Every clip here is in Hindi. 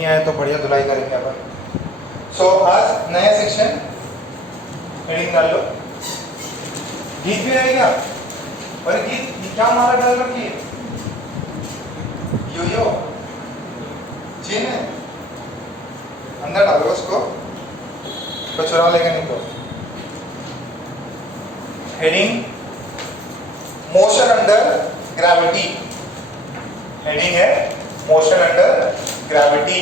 नहीं आए तो बढ़िया धुलाई करेंगे अपन। सो आज नया सेक्शन हेडिंग डाल लो। गीत भी रहेगा। अरे गीत क्या मारा डाल रखी है? यो यो चीन है, अंदर डालो उसको तो चुरा लेगा नहीं तो। Heading motion under gravity. Heading है मोशन अंडर ग्रेविटी।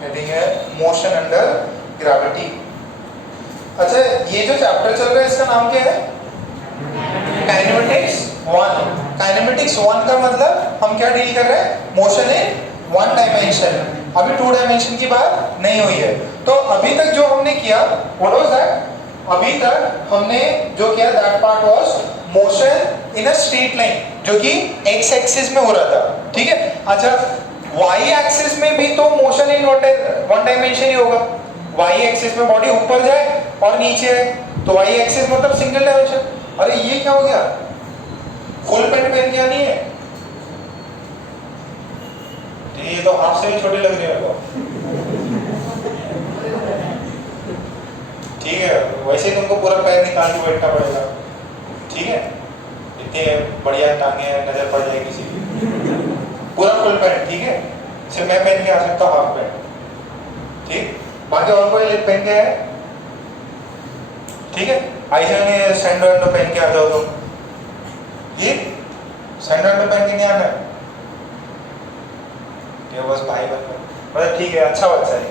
हेडिंग है मोशन अंडर ग्रेविटी। अच्छा, ये जो चैप्टर चल रहा है इसका नाम क्या है? काइनेमेटिक्स 1। काइनेमेटिक्स 1 का मतलब हम क्या डील कर रहे हैं? Motion in 1 dimension. अभी 2 डायमेंशन की बात नहीं हुई है। तो अभी तक जो हमने किया व्हाट वाज दैट? अभी तक हमने जो किया that part was motion in a straight line, जो कि एक्स एक्सिस में हो रहा था। ठीक है। अच्छा, वाई एक्सिस में भी तो मोशन इन 1 डायमेंशन ही होगा। वाई एक्सिस में बॉडी ऊपर जाए और नीचे है, तो वाई एक्सिस मतलब सिंगल डायमेंशन। अरे ये क्या हो गया? फुल पैंट पहन के नहीं है? ये तो आपसे भी छोटे लग रहे हैं। ठीक है, वैसे तुमको पूरा पैर निकाल के बैठना पड़ेगा। ठीक है, इतने बढ़िया टांगे नजर पड़ जाएगी किसी की। पूरा फुल पैंट। ठीक है, सिर्फ मैं पहन के आ सकता हूँ हाफ पैंट। ठीक, बाकी और कोई पहन के है? ठीक है, ऐसा नहीं सैंडो पहन के आ जाओ तुम। ये सैंडो पहन के नहीं आना है, ये बस भाई बन मतलब। ठीक है, अच्छा बच्चा है ये।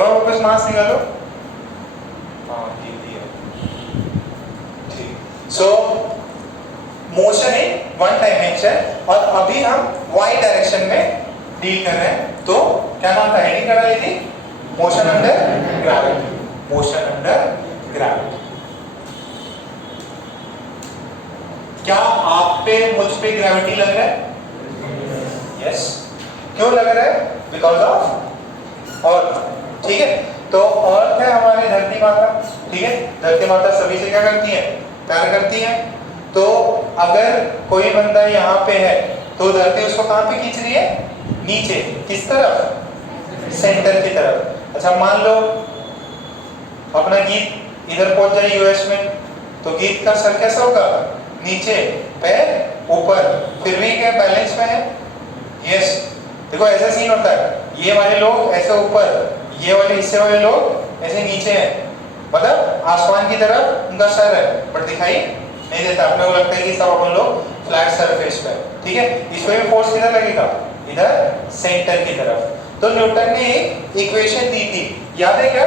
और वापस मास्क निकालो। हाँ ये है। ठीक, सो मोशन इन 1 डायमेंशन और अभी हम y डायरेक्शन में डील कर रहे हैं। तो क्या नाम था? हेडिंग करा ली थी motion under gravity. Motion under gravity. क्या आप पे मुझ पे ग्रेविटी लग रहा है? यस। क्यों लग रहा है? Because of earth. ठीक है, तो अर्थ है हमारी धरती माता। ठीक है, धरती माता सभी से क्या करती है? प्यार करती है। तो अगर कोई बंदा यहाँ पे है तो धरती उसको कहाँ पे खींच रही है? नीचे। किस तरफ? सेंटर की तरफ। अच्छा, मान लो अपना गीत इधर पहुंच जाए यूएस में, तो गीत का सर कैसा होगा? नीचे, पैर ऊपर, फिर भी क्या बैलेंस में है? यस। देखो ऐसा सीन होता है, ये वाले लोग ऐसे ऊपर, ये वाले हिस्से वाले लोग ऐसे नीचे हैं। मतलब आसमान की तरफ उनका सर है, पर दिखाई नहीं देता। अपने को लगता है कि सब अपन लोग फ्लैट सरफेस पे। ठीक है, इसमें भी फोर्स किधर लगेगा? इधर सेंटर की तरफ। तो न्यूटन ने एक इक्वेशन दी थी, याद है क्या?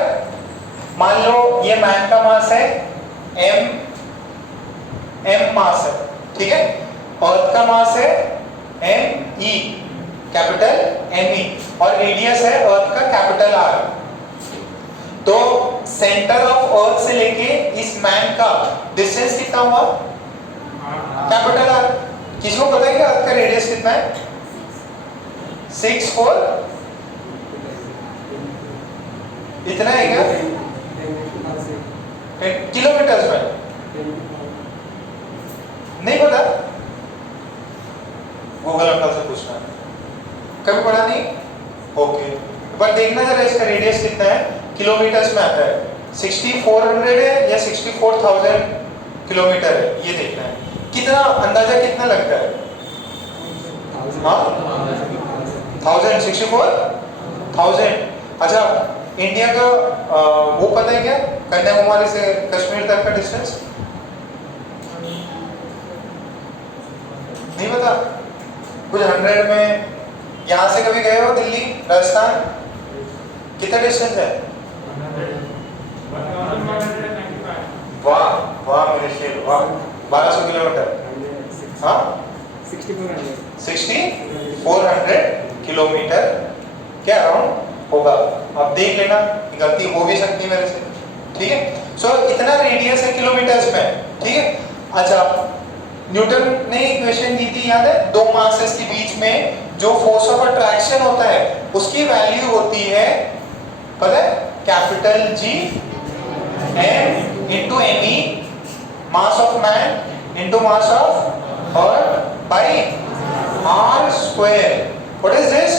मान लो ये मैन का मास है m मास है। ठीक है, अर्थ का मास है me, कैपिटल me, और रेडियस है अर्थ का कैपिटल R। तो सेंटर ऑफ अर्थ से लेके इस मैन का डिस्टेंस कितना हुआ? Capital R। किसको पता है कि अर्थ का रेडियस कितना है? 6 4 इतना है क्या? किलोमीटर्स में नहीं पता? गूगल अंकल से पूछना। कभी पढ़ा नहीं? ओके, पर देखना जरा इसका रेडियस कितना है, किलोमीटर्स में आता है। 6400 है या 64,000 किलोमीटर है, ये देखना है। कितना अंदाजा कितना लगता है? हाँ 64,000। अच्छा, इंडिया का वो पता है क्या? कन्याकुमारी से कश्मीर तक का डिस्टेंस नहीं पता? कुछ 100 में। यहाँ से कभी गए हो दिल्ली राजस्थान? कितना डिस्टेंस है? वाह वाह मेरे शेर, वाह। 1200 किलोमीटर। हाँ 6400 किलोमीटर क्या अराउंड होगा। अब देख लेना, गलती हो भी सकती है मेरे से। ठीक है, सो इतना रेडियस है किलोमीटर्स में। ठीक है। अच्छा, न्यूटन ने इक्वेशन दी थी, याद है? दो मासेस के बीच में जो फोर्स ऑफ अट्रैक्शन होता है उसकी वैल्यू होती है, पता है? Capital G m into me, mass of man into mass of earth by r square. What is this?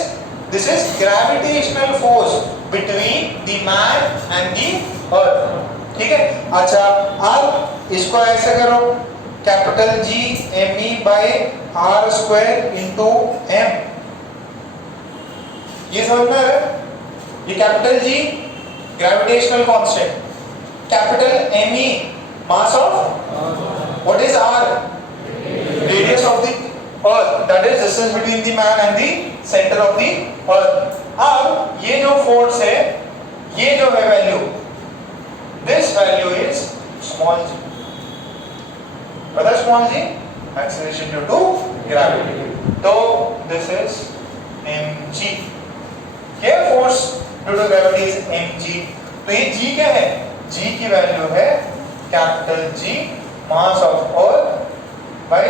This is gravitational force between the man and the earth. ठीक है? अच्छा, अब इसको ऐसे करो, capital G me by r square into m. ये समझ में आ रहा है? ये capital G gravitational constant, capital me mass of what is r? Radius of the earth, that is distance between the man and the center of the earth. अब ये जो फोर्स है, ये जो है value, this value is small g. What is small g? Acceleration due to gravity. So this is mg. क्या force due to gravity is mg. तो ये g क्या है? g की वैल्यू है capital G mass of earth by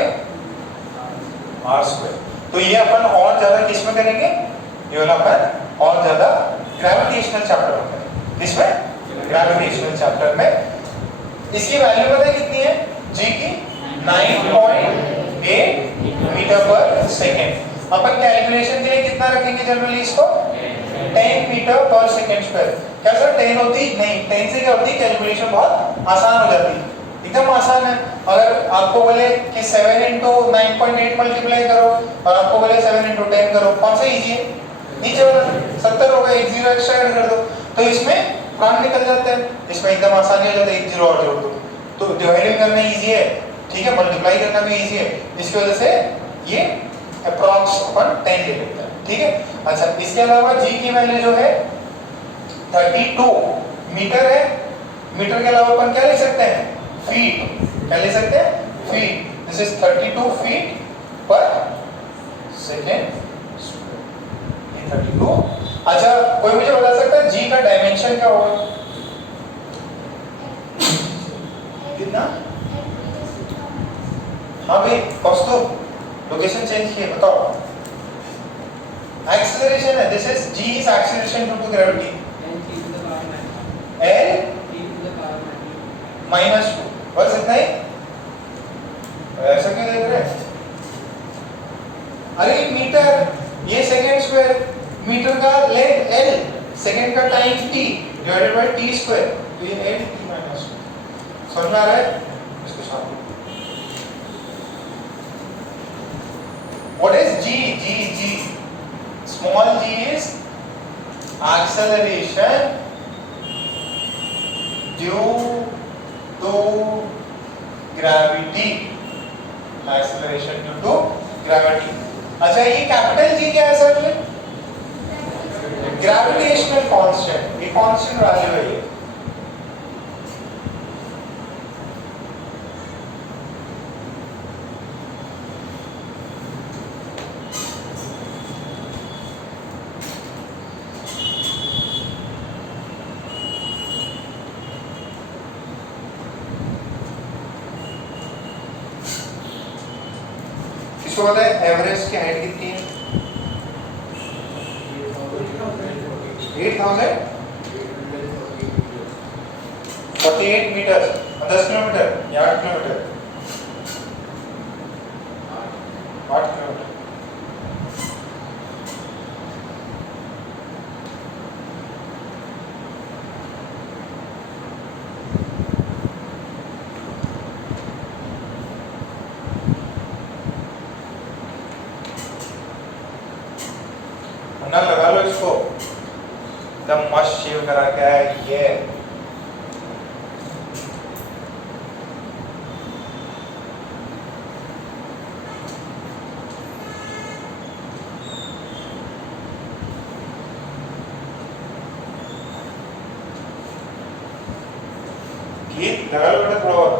r square. तो ये अपन और ज्यादा किस में करेंगे? ये वाला अपन और ज्यादा ग्रेविटेशनल चैप्टर में करेंगे. इसमें ग्रेविटेशनल चैप्टर में इसकी वैल्यू पता है कितनी है? g की 9.8 मीटर पर सेकेंड. अपन कैलकुलेशन के लिए कितना रखेंगे जनरली इसको? 10 मीटर पर सेकेंड स्क्वायर. क्या सर 10 होती? नहीं, 10 से क्या होती? कैलकुलेशन बहुत आसान हो जाती है, एकदम आसान है. अगर आपको बोले कि 7 into 9.8 मल्टीप्लाई करो और आपको बोले 7 into 10 करो, कौन सा इजी है? नीचे वाला 70 होगा, एक जीरो एक्स्ट्रा ऐड कर दो तो इसमें काम निकल जाता है. इसमें एकदम आसानी हो जाता है, एक जीरो और जोड़ दो तो डिवाइडिंग करना इजी है, ठीक है, मल्टीप्लाई करना भी इजी है. इसकी वजह से ये अप्रॉक्स अपन 10 ले लेते हैं, ठीक है. अच्छा, इसके अलावा g की वैल्यू जो है 32 मीटर है. मीटर के अलावा अपन क्या ले सकते हैं? फीट. क्या ले सकते हैं? फीट. दिस इज 32 फीट पर सेकेंड. ये 32. अच्छा, कोई मुझे बता सकता है g का डायमेंशन क्या होगा? कितना? हाँ भाई, कौस्तुभ लोकेशन चेंज किए, बताओ. एक्सेलरेशन है, this is g is acceleration due to gravity. l minus 2, बस इतना ही. ऐसा क्यों देख रहे हैं? अरे मीटर, ये सेकेंड स्क्वायर, मीटर का लेंथ l, सेकेंड का time t divided by t square, तो ये l t माइनस 2. समझ में आ रहा है? इसको साथ What is g? g small g is acceleration due to gravity. Acceleration due to gravity. अच्छा, ये कैपिटल G क्या है सर? Gravitational constant. ये कांस्टेंट वैल्यू है ये. इसको पता है एवरेस्ट की हाइट कितनी है? 8000 48 मीटर. 10 किलोमीटर या 8 किलोमीटर? 8 किलोमीटर. लगा लो इसको, एकदम मस्त शेव करा के है ये. गीत लगा लो बेटा थोड़ा और.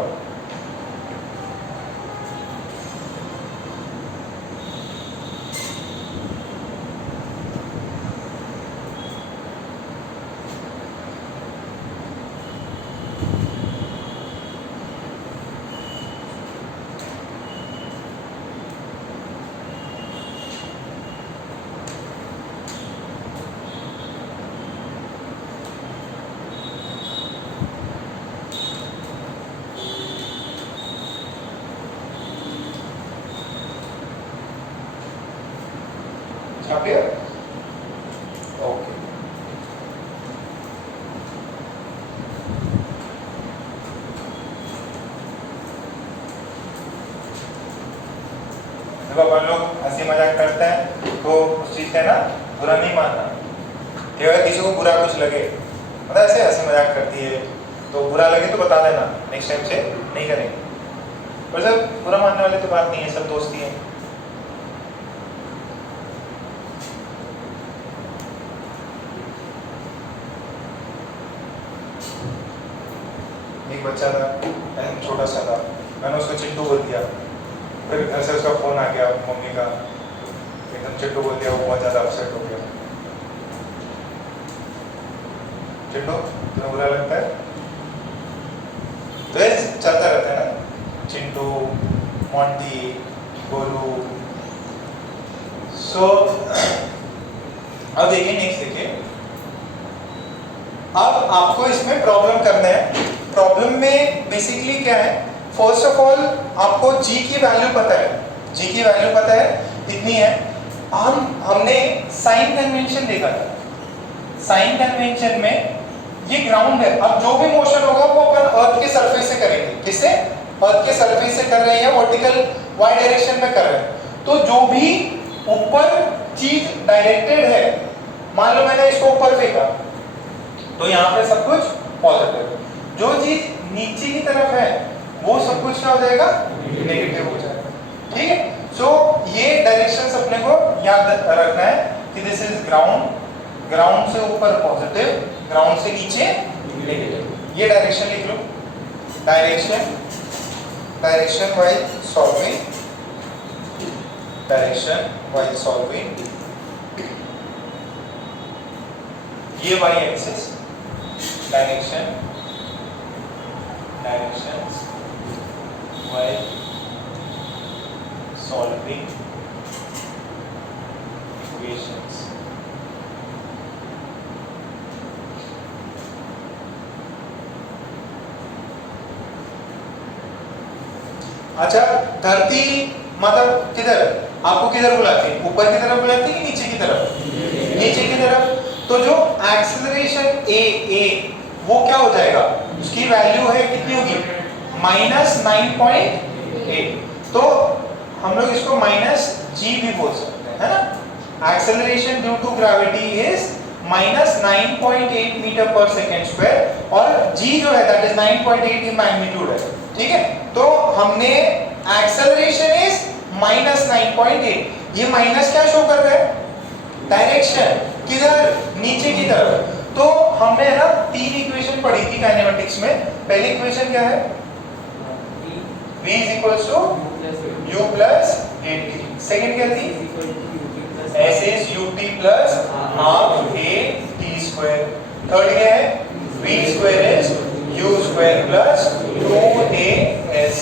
छाप लिया? ओके। जब अपन लोग हंसी मजाक करते हैं तो उस चीज का ना बुरा नहीं मानना। कि अगर किसी को बुरा कुछ लगे, मतलब ऐसे हंसी मजाक करती है तो बुरा लगे तो बता देना, नेक्स्ट टाइम से नहीं करेंगे। पर सर बुरा मानने वाली तो बात नहीं है, सब दोस्ती है। एक बच्चा था, एकदम छोटा सा था, मैंने उसको चिट्टू बोल दिया। फिर घर से उसका फोन आ गया मम्मी का, एकदम चिट्टू बोल दिया, वो बहुत ज्यादा अपसेट हो गया। चिट्टू तुम्हें बुरा लगता है? तो ये चलता रहता है ना, चिंटू, मोंटी, गोलू। सो अब देखिए, नेक्स्ट देखिए, अब आपको इसमें प्रॉब्लम करना है। प्रॉब्लम में बेसिकली क्या है, फर्स्ट ऑफ ऑल आपको g की वैल्यू पता है, g की वैल्यू पता है इतनी है। हमने साइन कन्वेंशन देखा था, साइन कन्वेंशन में ये ग्राउंड है। अब जो भी मोशन होगा वो अपन अर्थ के सरफेस से करेंगे। किससे? अर्थ के सरफेस से कर रहे हैं, वर्टिकल y डायरेक्शन में कर रहे हैं। तो जो भी ऊपर चीज डायरेक्टेड है, मान लो मैंने इसको ऊपर फेंका तो यहाँ पे सब कुछ पॉजिटिव। जो चीज नीचे की तरफ है वो सब कुछ क्या हो जाएगा? नेगेटिव हो जाएगा। ठीक है? सो ये डायरेक्शंस अपने को याद रखना है कि दिस इज ग्राउंड, ग्राउंड से ऊपर पॉजिटिव, ग्राउंड से नीचे नेगेटिव। ये डायरेक्शन लिख लो, direction, direction wise solving, direction wise solving. ये y axis, direction, directions wise solving equations. अच्छा, धरती मतलब किधर? आपको किधर बुलाती है? ऊपर की तरफ बुलाती है कि नीचे की तरफ? नीचे की तरफ। तो जो एक्सेलरेशन a वो क्या हो जाएगा? उसकी वैल्यू है कितनी होगी? -9.8। तो हम लोग इसको -g भी बोल सकते हैं, है ना? Acceleration due to gravity is -9.8 metre per second square, और g जो है दैट इज 9.8 ये मैग्नीट्यूड है। ठीक है? तो हमने एक्सेलरेशन इज -9.8, ये माइनस क्या शो कर रहा है? डायरेक्शन किधर? नीचे की तरफ। तो हमने ना 3 इक्वेशन पढ़ी थी काइनेमेटिक्स में। पहली इक्वेशन क्या है? v = u plus at। Second क्या थी? s is ut plus half a t square। Third क्या है? v square is u square plus 2as।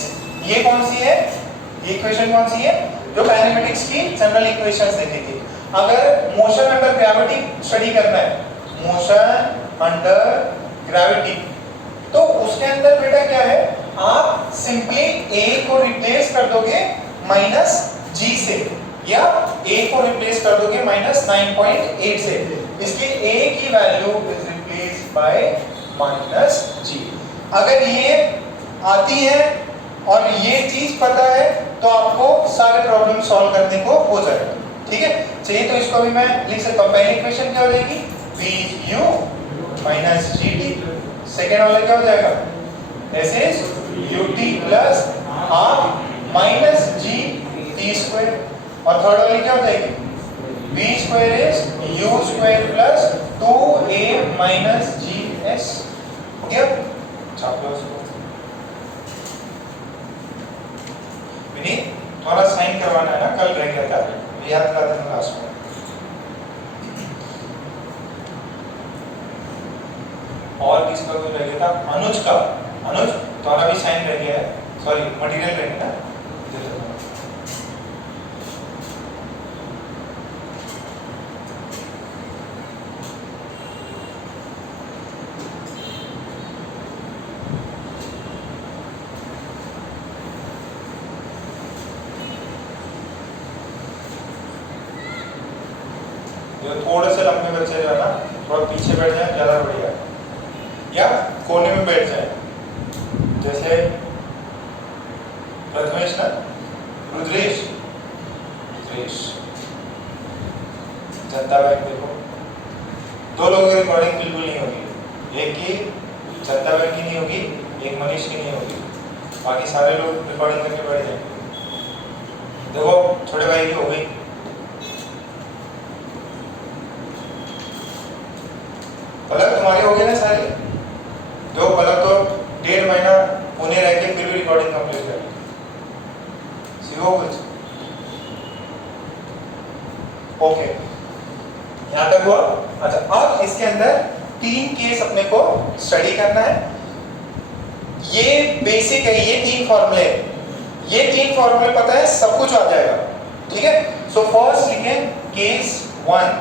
ये कौन सी है? ये इक्वेशन कौन सी है? जो काइनेमेटिक्स की जनरल इक्वेशंस देखी थी। अगर मोशन अंडर ग्रेविटी स्टडी करना है, मोशन अंडर ग्रेविटी, तो उसके अंदर बेटा क्या है? आप सिंपली a को रिप्लेस कर दोगे -g से, या a को रिप्लेस कर दोगे -9.8 से। इसलिए a की value is replaced by -g। अगर ये आती है और ये चीज पता है तो आपको सारे प्रॉब्लम सॉल्व करने को हो जाएगा। ठीक है? चाहिए तो इसको भी मैं लिख सकता हूँ। पहली इक्वेशन क्या हो जाएगी? vu -gt। सेकेंड वाला क्या हो जाएगा? s is ut plus half -g t square। और थर्ड वाली क्या हो जाएगी? v square is u square plus 2a minus gs। हो गया? छाप लो उसको। विनीत, थोड़ा साइन करवाना है ना, कल रह गया था, याद करा देना लास्ट में। और किसका कोई रह गया था? अनुज का। अनुज, तुम्हारा भी साइन रह गया है, सॉरी मटेरियल रह गया ना। जो थोड़े से लंबे बच्चे जो है ना थोड़ा पीछे बैठ जाए ज़्यादा बढ़िया, या कोने में बैठ जाए, जैसे प्रथमेश ना, रुद्रेश, जनता बैंक देखो, दो लोगों की रिकॉर्डिंग बिल्कुल नहीं होगी, एक की जनता बैंक की नहीं होगी, एक मनीष की नहीं होगी, बाकी सारे लोग रिकॉर्डिंग करके बैठ जाएंगे। देखो छोटे भाई की हो गई, पलक तुम्हारी हो गई ना सारी, जो पलक तो 1.5 महीना पुणे रह के फिर भी रिकॉर्डिंग कंप्लीट कर ली, सीखो कुछ। ओके, यहां तक हुआ। अच्छा, अब इसके अंदर 3 केस अपने को स्टडी करना है। ये बेसिक है, ये 3 फॉर्मूले, ये 3 फॉर्मूले पता है सब कुछ आ जाएगा, ठीक है। सो फर्स्ट लिखें केस 1,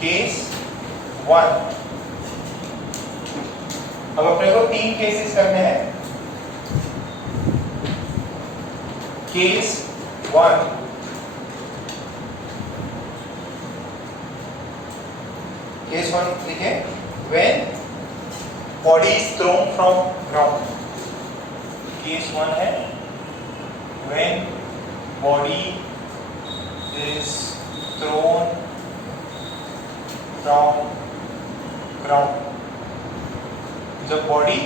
केस 1। अब अपने को 3 केसेस करने हैं। केस 1, केस 1 लिखें, when body is thrown from ground। Case 1 है when body is thrown from ground, जब बॉडी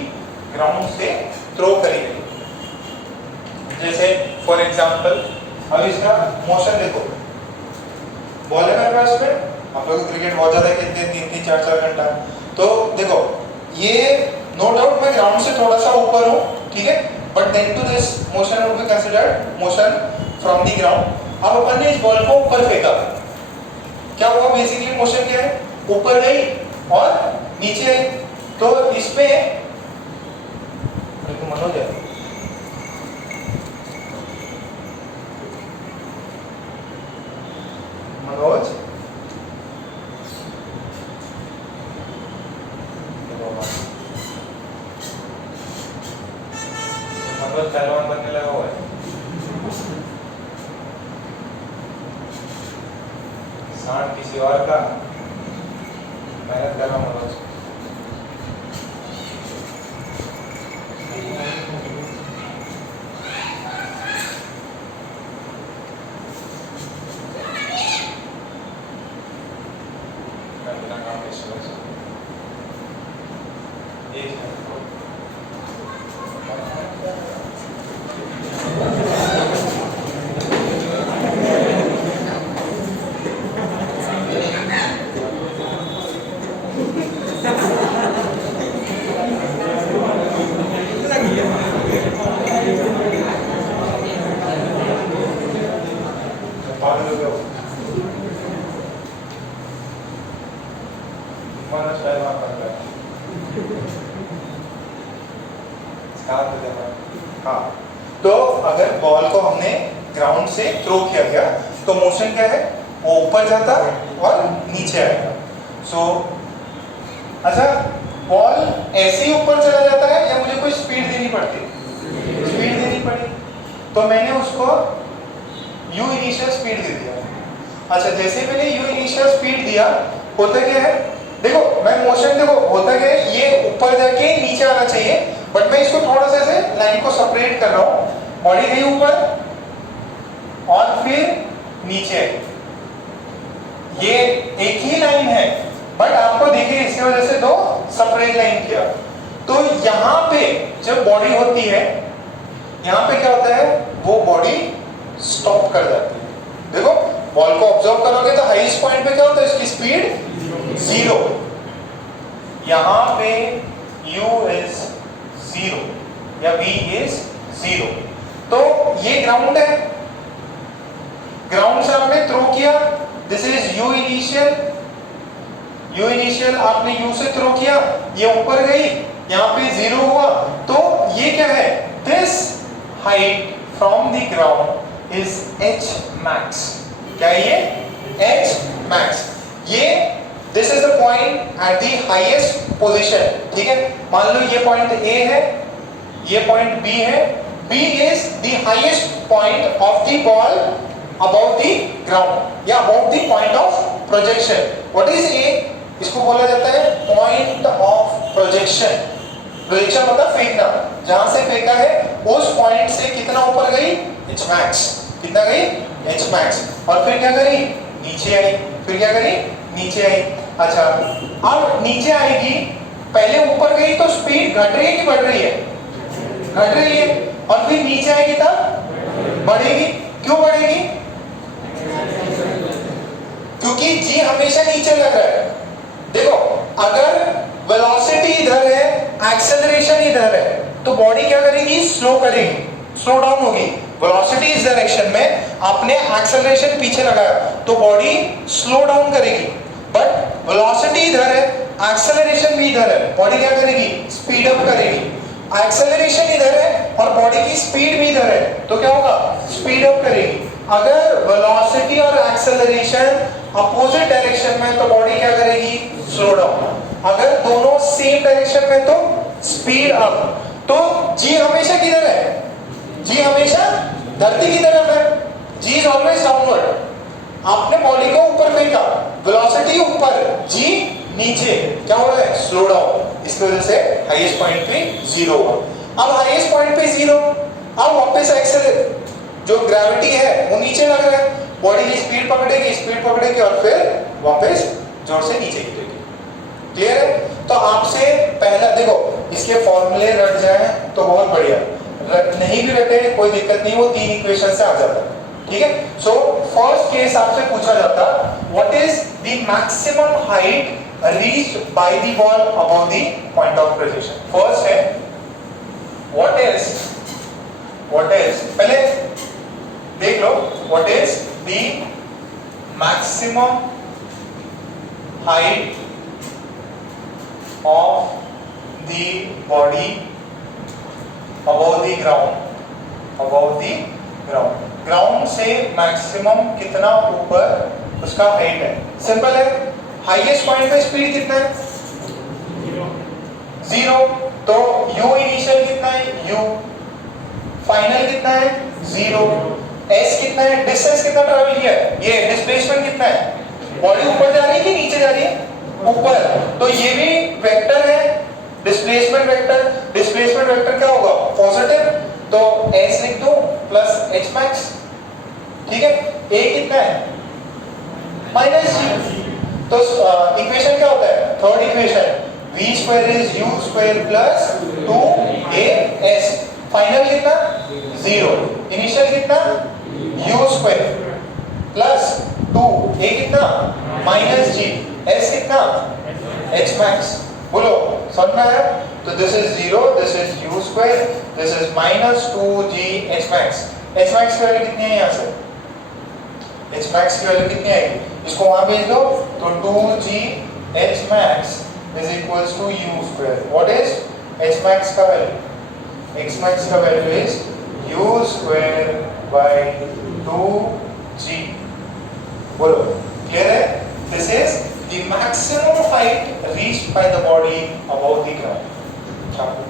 ग्राउंड से थ्रो करी गई। जैसे फॉर एग्जांपल अब इसका मोशन देखो, बॉल है मेरे पास में, आप लोग क्रिकेट बहुत ज्यादा खेलते हैं 3-3 4-4 घंटा, तो देखो ये नो डाउट मैं ग्राउंड से थोड़ा सा ऊपर हूँ, ठीक है, but then to this motion would be considered motion from the ground. अब अपन ने इस बॉल को ऊपर फेंका, क्या हुआ, बेसिकली मोशन क्या है, ऊपर गई और नीचे आई, तो इसमें मनोज है, मनोज पहलवान बनने लगा हुआ है, सांड किसी और का, मेहनत कर रहा हूँ मनोज। हाँ, तो अगर बॉल को हमने ग्राउंड से थ्रो किया गया तो मोशन क्या है, वो ऊपर जाता और नीचे आएगा। सो अच्छा, बॉल ऐसे ही ऊपर चला जाता है या मुझे कोई स्पीड देनी पड़ती? स्पीड देनी पड़ी, तो मैंने उसको u इनिशियल स्पीड दे दिया। अच्छा, जैसे मैंने u इनिशियल स्पीड दिया, होता क्या है, देखो मैं मोशन, देखो होता क्या है, ये ऊपर जाके नीचे आना चाहिए, बट मैं इसको थोड़ा सा ऐसे लाइन को सेपरेट कर रहा हूँ, बॉडी गई ऊपर और फिर नीचे, ये एक ही लाइन है, बट आपको देखिए इसकी वजह से दो सेपरेट लाइन किया। तो यहाँ पे जब बॉडी होती है, यहाँ पे क्या होता है, वो बॉडी स्टॉप कर जाती है। देखो बॉल को ऑब्जर्व करोगे तो हाईएस्ट पॉइंट पे क्या होता है, इसकी स्पीड 0, यहाँ पे u is 0 या v is 0, तो ये ग्राउंड है, ग्राउंड से आपने थ्रो किया, this is u initial, u initial आपने u से थ्रो किया, ये ऊपर गई, यहाँ पे 0 हुआ, तो ये क्या है, this height from the ground is h max। क्या है ये, h max, ये this is the point at the highest position, ठीक है। मान लो ये पॉइंट A है, ये पॉइंट B है, B is the highest point of the ball about the ground या about the point of projection. What is A? इसको बोला जाता है पॉइंट ऑफ प्रोजेक्शन. प्रोजेक्शन मतलब फेंकना. जहां से फेंका है उस पॉइंट से कितना ऊपर गई? h max. कितना गई? h max. और फिर क्या करी? नीचे आई. फिर क्या करी? नीचे आई. अच्छा, अब नीचे आएगी. पहले ऊपर गई तो स्पीड घट रही है कि बढ़ रही है? घट रही है. और फिर नीचे आएगी तब बढ़ेगी. क्यों बढ़ेगी? क्योंकि g हमेशा नीचे लग रहा है. देखो, अगर वेलोसिटी इधर है, एक्सेलरेशन इधर है, तो बॉडी क्या करेगी? स्लो करेगी, स्लो डाउन होगी. वेलोसिटी इस डायरेक्शन में, आपने एक्सेलरेशन पीछे लगाया तो बॉडी स्लो डाउन करेगी. बट वेलोसिटी इधर है, एक्सेलरेशन भी इधर है, बॉडी क्या करेगी? स्पीड अप करेगी. एक्सेलरेशन इधर है और बॉडी की स्पीड भी इधर है, तो क्या होगा? स्पीड अप करेगी. अगर वेलोसिटी और एक्सेलरेशन अपोजिट डायरेक्शन में तो बॉडी क्या करेगी? Slow down. अगर दोनों सेम डायरेक्शन में तो स्पीड अप. तो जी हमेशा किधर है? जी हमेशा धरती की तरफ है. जी इज ऑलवेज डाउनवर्ड. आपने बॉडी को ऊपर फेंका, वेलोसिटी ऊपर, जी नीचे, क्या हो रहा है? Slow down. इसकी वजह से हाईएस्ट पॉइंट पे 0 हुआ. अब हाईएस्ट पॉइंट पे 0, अब वापस एक्सेल जो ग्रेविटी है वो नीचे लग रहा है. बॉडी की स्पीड पकड़ेगी और फिर वापस जोर से नीचे गिरेगी. क्लियर है? तो आपसे पहला देखो, इसके फॉर्मूले रट जाए तो बहुत बढ़िया, नहीं भी रटे कोई दिक्कत नहीं, वो 3 इक्वेशन से आ जाता. ठीक है? सो फर्स्ट केस आपसे पूछा जाता, what is the maximum height reached by the ball above the point of projection. First है व्हाट इज पहले देख लो, what is the maximum height of the body above the ground. Ground से मैक्सिमम कितना ऊपर उसका हाइट है. सिंपल है. हाईएस्ट पॉइंट पे स्पीड कितना है? 0. तो u इनिशियल कितना है? u. फाइनल कितना है? 0. s कितना है? डिस्टेंस कितना ट्रैवल किया है? ये डिस्प्लेसमेंट कितना है? बॉडी ऊपर जा रही है कि नीचे जा रही है? ऊपर. तो ये भी वेक्टर है, डिस्प्लेसमेंट वेक्टर. डिस्प्लेसमेंट वेक्टर क्या होगा? पॉजिटिव. तो s लिख दो प्लस h max. ठीक है? a कितना है? Minus g. तो इक्वेशन क्या होता है? Third equation, v square is u square plus 2as. Final कितना? 0. इनिशियल कितना? u स्क्वायर प्लस 2, a कितना? Minus g. s कितना? h max. बोलो, समझ में आया? तो this is 0, this is u square, this is minus 2g h max. h max की वैल्यू कितनी है यहाँ से? h max की वैल्यू कितनी आएगी? इसको वहां भेज दो तो 2g h max is equals to u square. What is h max का वैल्यू? h max का value is u square by 2g. बोलो, क्लियर है? This is the maximum height reached by the body above the ground. Chapter.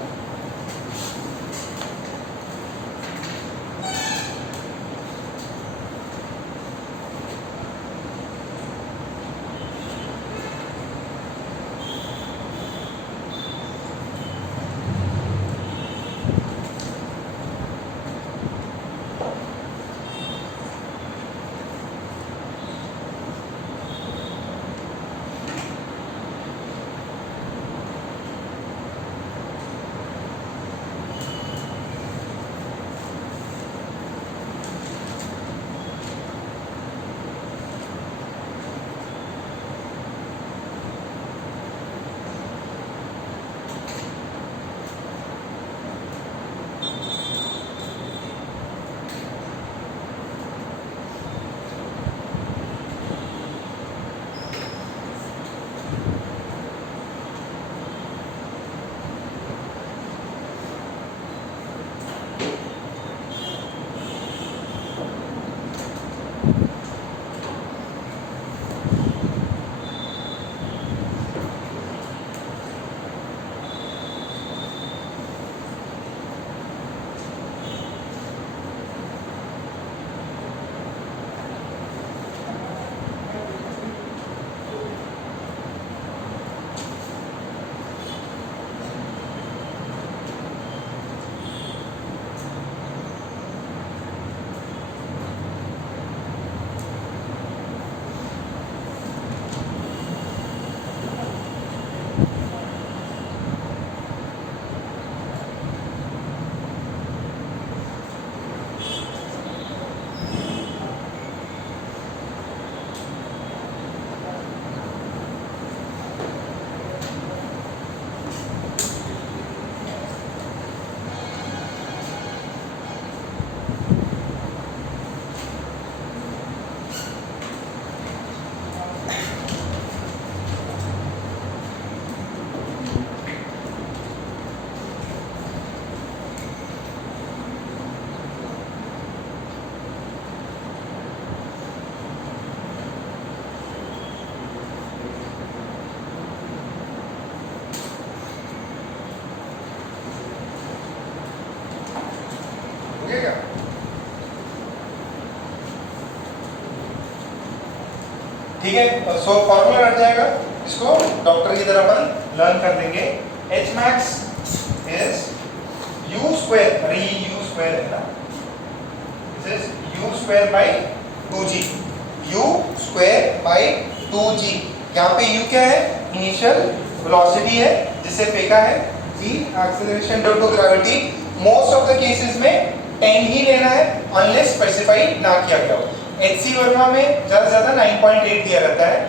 ठीक है, सो फॉर्मूला रट जाएगा, इसको डॉक्टर की तरह अपन लर्न कर लेंगे। H max is you square, अरे ये यू स्क्वायर है ना, this is you square by 2g, you square by 2g। यहाँ पे u क्या है, इनिशियल वेलोसिटी है जिसे फेंका है, g acceleration due to gravity. Most of the cases में 10 ही लेना है अनलेस स्पेसिफाई ना किया गया हो। HC वर्मा में ज्यादा से ज्यादा 9.8 दिया रहता है।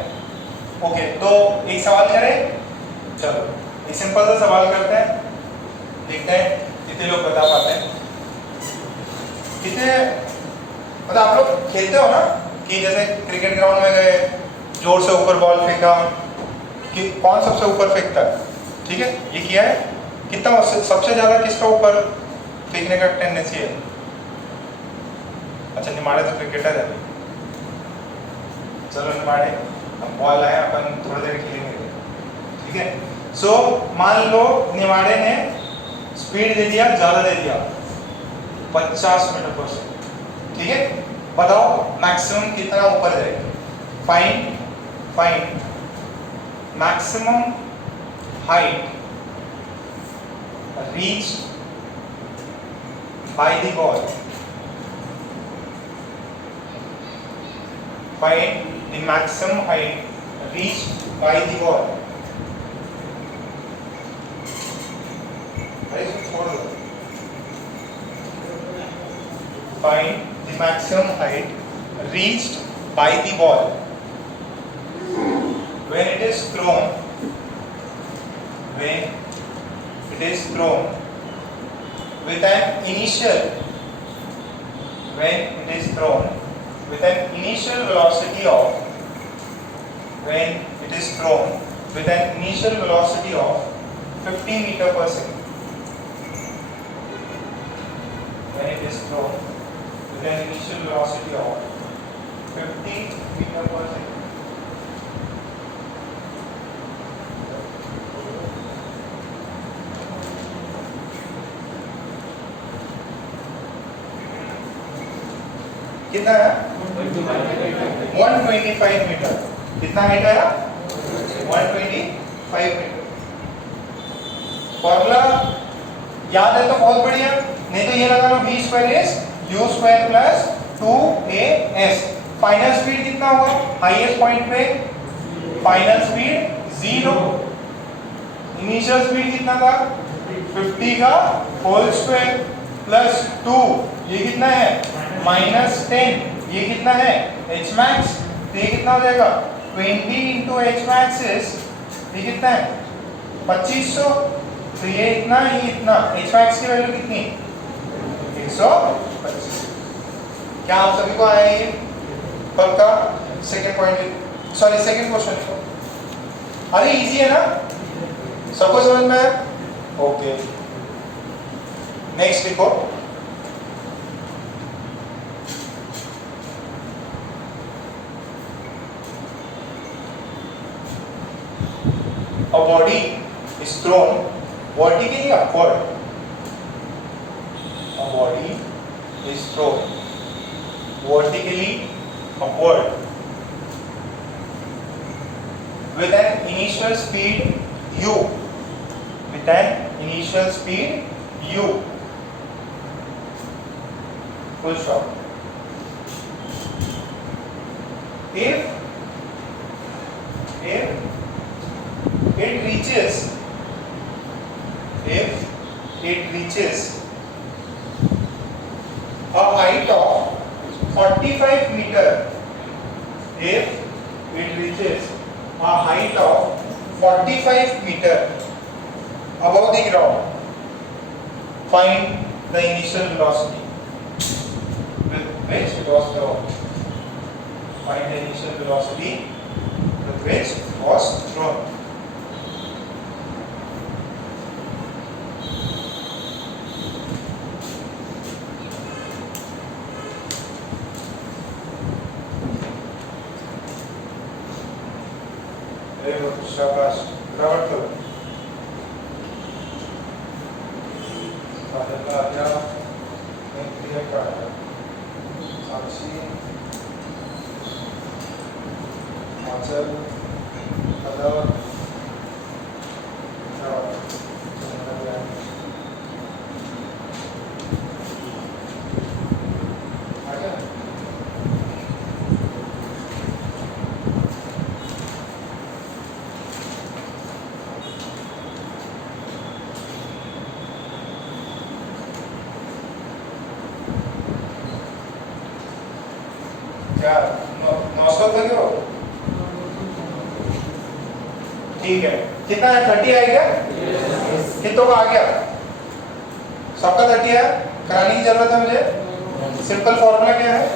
ओके, तो एक सवाल करें, चलो एक सिंपल सा सवाल करते हैं, देखते हैं कितने लोग बता पाते हैं। कितने मतलब आप लोग खेलते हो ना कि जैसे क्रिकेट ग्राउंड में गए, जोर से ऊपर बॉल फेंका, कि कौन सबसे ऊपर फेंकता है, ठीक है, ये किया है, कितना सबसे ज्यादा किसका ऊपर फेंकने का टेंडेंसी है? अच्छा, निमाड़े तो क्रिकेटर है, चलो निमाड़े, अब बॉल आया, अपन थोड़ी देर खेलेंगे, ठीक है। सो मान लो निमाड़े ने स्पीड दे दिया, ज्यादा दे दिया 50 मीटर पर सेकंड, ठीक है, बताओ मैक्सिमम कितना ऊपर जाएगा? Find maximum height reached by the ball. Find the maximum height reached by the ball. Find the maximum height reached by the ball when it is thrown. When it is thrown with an initial, when it is thrown with an initial velocity of, when it is thrown with an initial velocity of 50 meter per second, when it is thrown with an initial velocity of 50 meter per second. कितना है? 125 मीटर। कितना हाइट आया? 125 मीटर। फॉर्मूला याद है तो बहुत बढ़िया, नहीं तो ये लगा लो v square is u square plus 2as। Final speed कितना होगा हाईएस्ट पॉइंट पे? Final speed 0। इनिशियल स्पीड कितना था? 50 का होल स्क्वायर प्लस 2, ये कितना है? -10। ये कितना है? h max, तो ये कितना हो जाएगा? 20 into h max is, ये कितना है? 2500। तो ये इतना, ये इतना, h max की वैल्यू कितनी? 125। क्या आप सभी को आया ये पक्का? Second point, sorry second question. अरे इजी है ना, सबको समझ में आया? ओके, नेक्स्ट लिखो। A body is thrown vertically upward. A body is thrown vertically upward with an initial speed u. With an initial speed u. Full stop. If it reaches a height of 45 meter, if it reaches a height of 45 meter above the ground, find the initial velocity with which it was thrown. Find the initial velocity with which it was thrown. शाबाश, बराबर करो। साधन का आया, क्रिया का आया, साक्षी आंसर मतलब क्या 900 तक हो? ठीक है, कितना है? 30 आया क्या? कितनों का आ गया? सबका 30 है। कराने की जरूरत है मुझे? सिंपल फॉर्मूला क्या है?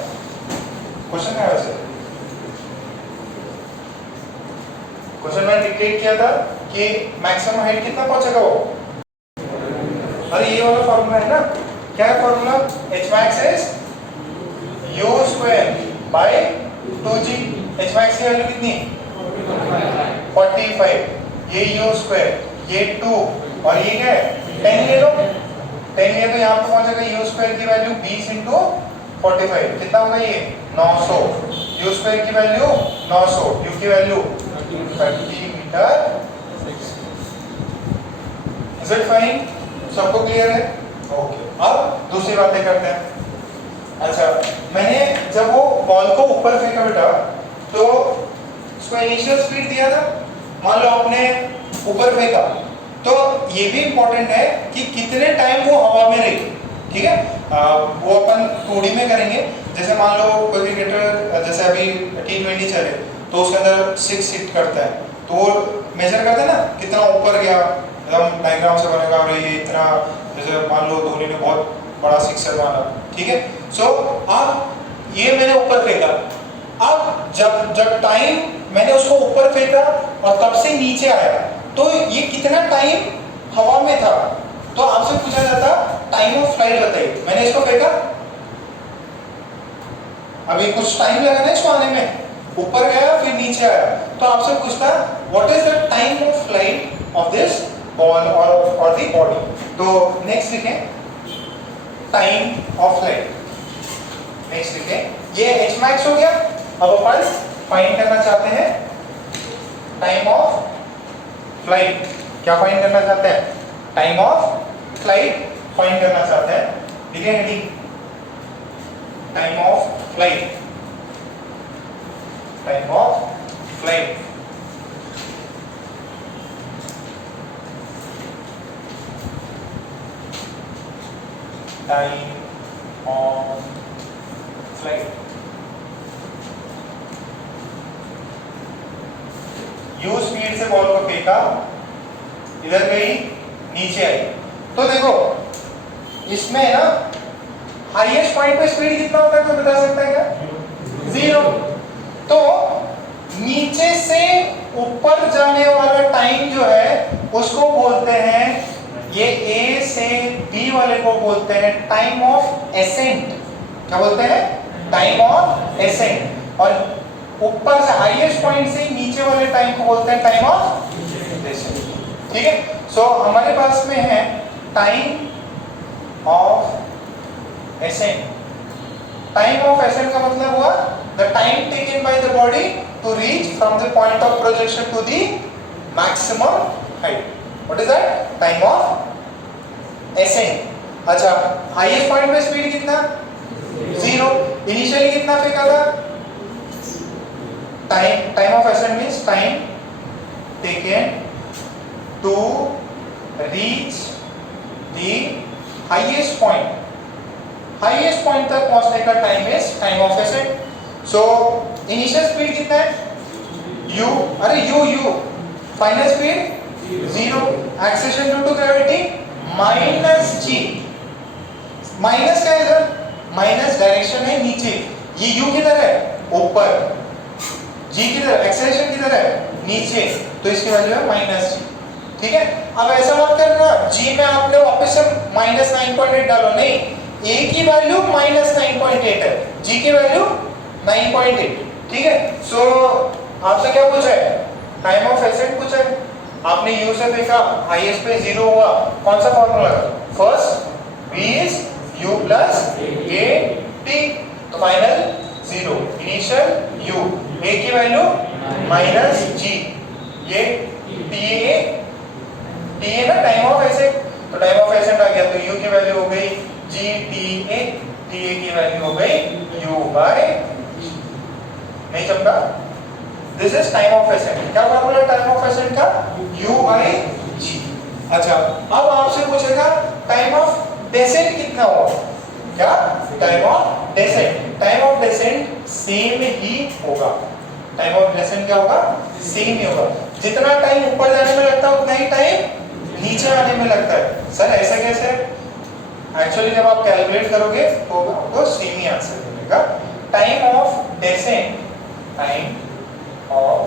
क्वेश्चन है वैसे, क्वेश्चन में डिक्टेट किया था कि मैक्सिमम हाइट कितना पहुंचेगा वो? अरे ये वाला फॉर्मूला है ना, क्या है formula? h max is u square by 2g। h max की वैल्यू कितनी? 45। ये u स्क्वायर, ये 2 और ये क्या है? 10 ले लो। 10 लिए तो यहाँ पे पहुंचेगा u स्क्वायर की वैल्यू 20 इंटू 45 कितना होगा ये? 900। u स्क्वायर की वैल्यू 900, u की value 30 metre. Is it fine? सबको क्लियर है? ओके, अब दूसरी बातें करते हैं। अच्छा, मैंने जब वो बॉल को ऊपर फेंका बेटा, तो उसको इनिशियल स्पीड दिया था। मान लो आपने ऊपर फेंका, तो ये भी इंपॉर्टेंट है कि कितने टाइम वो हवा में रही। ठीक है, वो अपन 2D में करेंगे। जैसे मान लो कोई क्रिकेटर, जैसे अभी T20 चले, तो उसके अंदर 6 हिट करता है, तो वो मेजर करते हैं ना कितना ऊपर गया, एकदम डायग्राम से बनेगा। और ये इतना, जैसे मान लो धोनी ने बहुत बड़ा सिक्सर मारा, ठीक है। सो अब ये मैंने ऊपर फेंका, अब जब टाइम मैंने उसको ऊपर फेंका और तब से नीचे आया, तो ये कितना टाइम हवा में था। तो आपसे पूछा जाता टाइम ऑफ फ्लाइट बताइए। मैंने इसको फेंका, अभी कुछ टाइम लगा ना इसको आने में, ऊपर गया फिर नीचे आया, तो आपसे पूछता what is the time of flight of this ball और द बॉडी। तो नेक्स्ट लिखें टाइम ऑफ फ्लाइट। नेक्स्ट लिखें, ये h max हो गया। अब अपन फाइंड करना चाहते हैं टाइम ऑफ फ्लाइट। क्या फाइंड करना चाहते हैं? टाइम ऑफ फ्लाइट फाइंड करना चाहते हैं। ठीक है heading, time of flight, time of flight. Time of flight. You speed से बॉल को फेंका, इधर गई, नीचे आई। तो देखो इसमें ना हाईएस्ट पॉइंट पे स्पीड कितना होता है, कोई बता सकता है क्या? 0। तो नीचे से ऊपर जाने वाला टाइम जो है उसको बोलते हैं, ये A से B वाले को बोलते हैं टाइम ऑफ एसेंट। क्या बोलते हैं? Time of accent. और ऊपर से हाईएस्ट पॉइंट से नीचे वाले टाइम को बोलते हैं टाइम ऑफ डिसेंट। ठीक है, सो हमारे पास में है time of ascent. Time of ascent का मतलब हुआ the time taken by the body to reach from the point of projection to the maximum height. What is that? Time of ascent. अच्छा, हाईएस्ट पॉइंट पे स्पीड कितना? 0। इनिशियली कितना फेंका था? Time of ascent means time taken to reach the highest point. Highest point तक पहुंचने का time is time of ascent. So initial speed कितना है? u, अरे u final speed 0, acceleration due to gravity minus g। Minus क्या है इधर? माइनस डायरेक्शन है नीचे, ये u किधर है? ऊपर। g किधर? एक्सेलरेशन किधर है? नीचे, तो इसकी वैल्यू है माइनस g। ठीक है, अब ऐसा मत करना g में आपने वापस से माइनस 9.8 डालो, नहीं, a की वैल्यू माइनस 9.8 है, g की वैल्यू 9.8। ठीक है, सो आपसे क्या पूछा है? टाइम ऑफ एसेंट पूछा है। आपने u से देखा, हाईएस्ट पे 0 हुआ, कौन सा formula? First v is u plus a t, तो फाइनल 0, इनिशियल u a की वैल्यू माइनस g, ये ta ना टाइम ऑफ एसेंट, तो टाइम ऑफ एसेंट आ गया, तो u की वैल्यू हो गई g ta, ta की वैल्यू हो गई u बाय, नहीं चमका, this is time of accent. क्या फॉर्मूला टाइम ऑफ एसेंट का, u बाय g। अच्छा अब आपसे पूछेगा टाइम ऑफ डेसेंट कितना होगा, क्या time of descent, time of descent same ही होगा, टाइम ऑफ डेसेंट क्या होगा, सेम ही होगा, जितना टाइम ऊपर जाने में लगता है उतना ही टाइम नीचे आने में लगता है। सर ऐसा कैसे, एक्चुअली जब आप कैलकुलेट करोगे तो आपको सेम ही आंसर मिलेगा। Time of descent, time of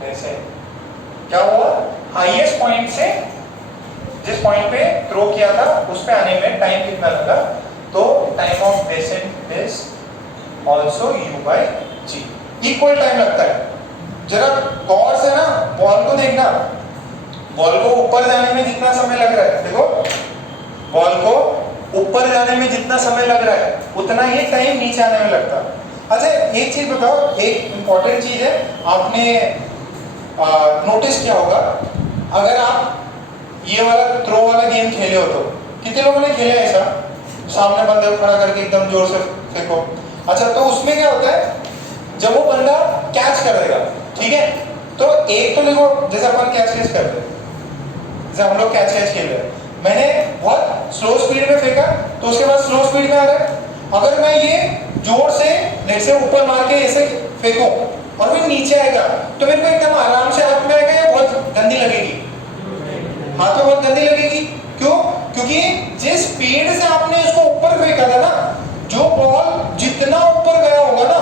descent क्या हुआ, हाईएस्ट पॉइंट से जिस पॉइंट पे थ्रो किया था उस पे आने में टाइम कितना लगा, तो time of descent is also u by g, equal time लगता है। जरा गौर से ना बॉल को देखना, बॉल को ऊपर जाने में जितना समय लग रहा है, देखो बॉल को ऊपर जाने में जितना समय लग रहा है उतना ही टाइम नीचे आने में लगता है। अच्छा एक चीज बताओ, एक इंपॉर्टेंट चीज है, आपने नोटिस किया होगा, अगर आप ये वाला थ्रो वाला गेम खेले हो तो कितने लोगों ने खेला है ऐसा, सामने बंदे को खड़ा करके एकदम जोर से फेंको। अच्छा तो उसमें क्या होता है, जब वो बंदा कैच कर देगा, ठीक है, तो एक तो देखो जैसे अपन कैच करते हैं, जैसे हम लोग कैच खेल रहे हैं, मैंने बहुत स्लो स्पीड में फेंका तो उसके बाद स्लो स्पीड में आ रहा है, अगर मैं ये जोर से नेट से ऊपर मार के ऐसे फेंकूं और फिर नीचे आएगा तो मेरे को एकदम आराम से हाथ में आएगा या बहुत गंदी लगेगी, हाथ में बहुत गंदी लगेगी, क्यों, क्योंकि जिस स्पीड से आपने इसको ऊपर फेंका था ना, जो बॉल जितना ऊपर गया होगा ना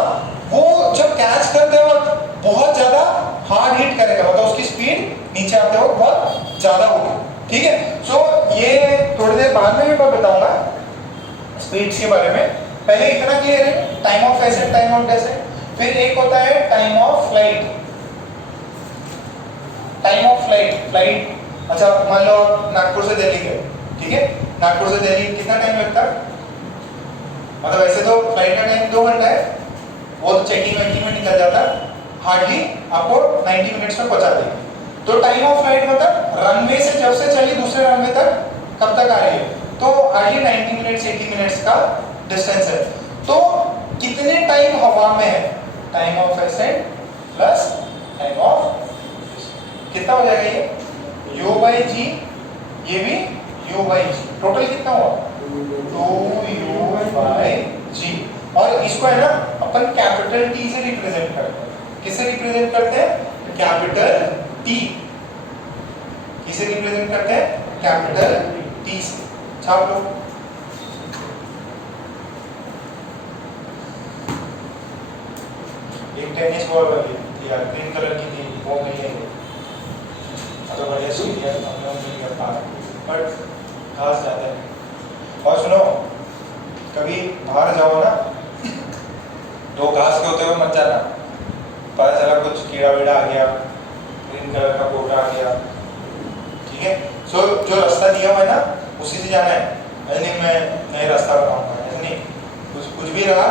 वो जब कैच करते वक्त बहुत ज्यादा हार्ड हिट करेगा, मतलब उसकी स्पीड नीचे आते वक्त बहुत ज्यादा होगी, ठीक है। सो ये थोड़ी देर बाद में भी मैं बताऊंगा स्पीड्स के बारे में, पहले इतना क्लियर है, time of ascent, time of descent. फिर एक होता है time of flight, time of flight, flight, अच्छा मान लो नागपुर से दिल्ली गए, ठीक है, नागपुर से दिल्ली कितना टाइम लगता है, मतलब वैसे तो फ्लाइट का टाइम 2 घंटा है, वो तो चेकिंग वेकिंग में निकल जाता, हार्डली आपको 90 मिनट्स में पहुंचा देगी। तो टाइम ऑफ फ्लाइट मतलब रनवे से जब से चली दूसरे रनवे तक कब तक आ रही है, तो हार्डली 90 मिनट्स 80 मिनट्स का डिस्टेंस है। तो कितने टाइम हवा में है, time of accent plus time of, कितना हो जाएगा ये u बाई जी, ये भी u बाई जी, टोटल कितना हुआ 2u बाई जी। और इसको है ना अपन कैपिटल T से रिप्रेजेंट करते हैं, किससे रिप्रेजेंट करते हैं, कैपिटल T, किसे रिप्रेजेंट करते हैं, कैपिटल T से, छाप लो। एक टेनिस बॉल वाली थी यार, ग्रीन कलर की थी, वो मिल गई, तो बढ़िया सी है, हम लोग मिल गया था, बट घास ज्यादा है। और सुनो, कभी बाहर जाओ ना तो घास के होते हुए मत जाना, पता चला कुछ कीड़ा वीड़ा आ गया, ग्रीन कलर का कोटा आ गया, ठीक है। सो जो रास्ता दिया हुआ है ना उसी से जाना है, ऐसे नहीं मैं नए रास्ता बताऊंगा, ऐसे नहीं, कुछ भी रहा,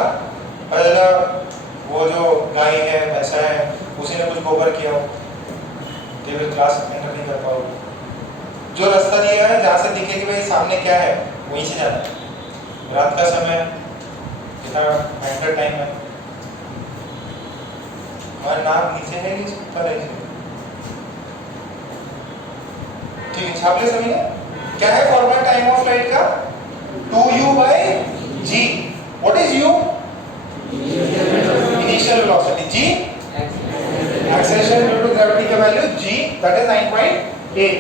पता चला वो जो गाय है भैंसा है उसी ने कुछ गोबर किया हो तो फिर क्लास एंटर नहीं कर पाओगे। जो रास्ता दिया है जहाँ से दिखे कि भाई सामने क्या है वहीं से जाना है, रात का समय जितना एंटर टाइम है, हमारा नाम नीचे है कि ऊपर है, ठीक है, छाप ले सभी ने। क्या है फॉर्मूला टाइम ऑफ फ्लाइट का, 2u by g, what is u, initial velocity, g acceleration due to gravity का वैल्यू g, दैट इज 9.8,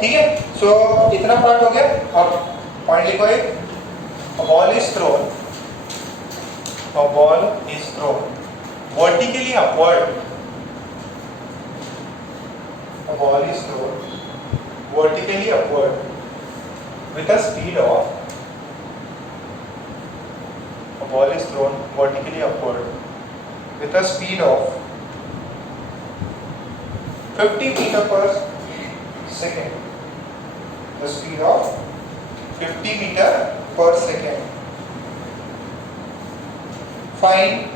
ठीक है। सो इतना पार्ट हो गया, अब पॉइंट लिखो, एक ball is throne, a ball is thrown vertically upward, a ball is thrown vertically upward with a speed of, a ball is thrown vertically upward with a speed of 50 meter per second, the speed of 50 meter per second. Find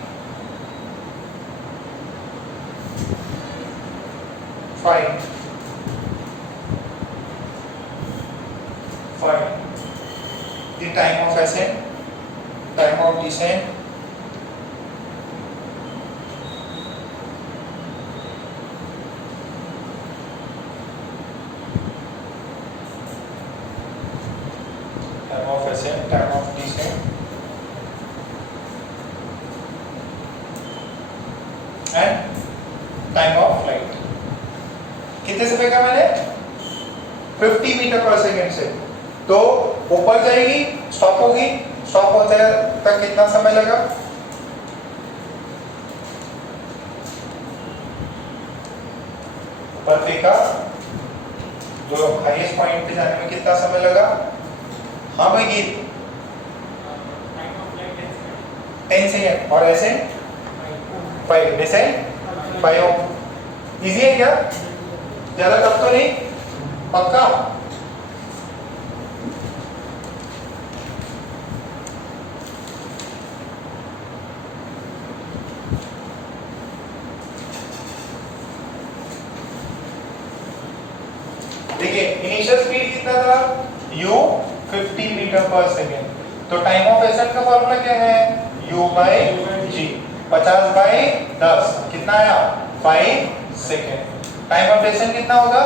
Find the time of ascent, time of descent, time of ascent, time of descent, and time of flight. कितने से फेंका मैंने? 50 मीटर पर सेकेंड से। तो ऊपर जाएगी, स्टॉप होगी, स्टॉप होते तक कितना समय लगा? ऊपर फेंका, जो हाईएस्ट पॉइंट पे जाने में कितना समय लगा? हाँ भाई गीत 10 सेकेंड। और ऐसे 5 डिसेंट 5। इजी है क्या? ज्यादा टफ तो नहीं? पक्का? देखिए इनिशियल स्पीड कितना था? u 50 metre per second. तो टाइम ऑफ एसेंट का फॉर्मूला क्या है? u by g। 50 बाई 10 कितना आया? 5 सेकेंड। टाइम ऑफ डेसेंट कितना होगा?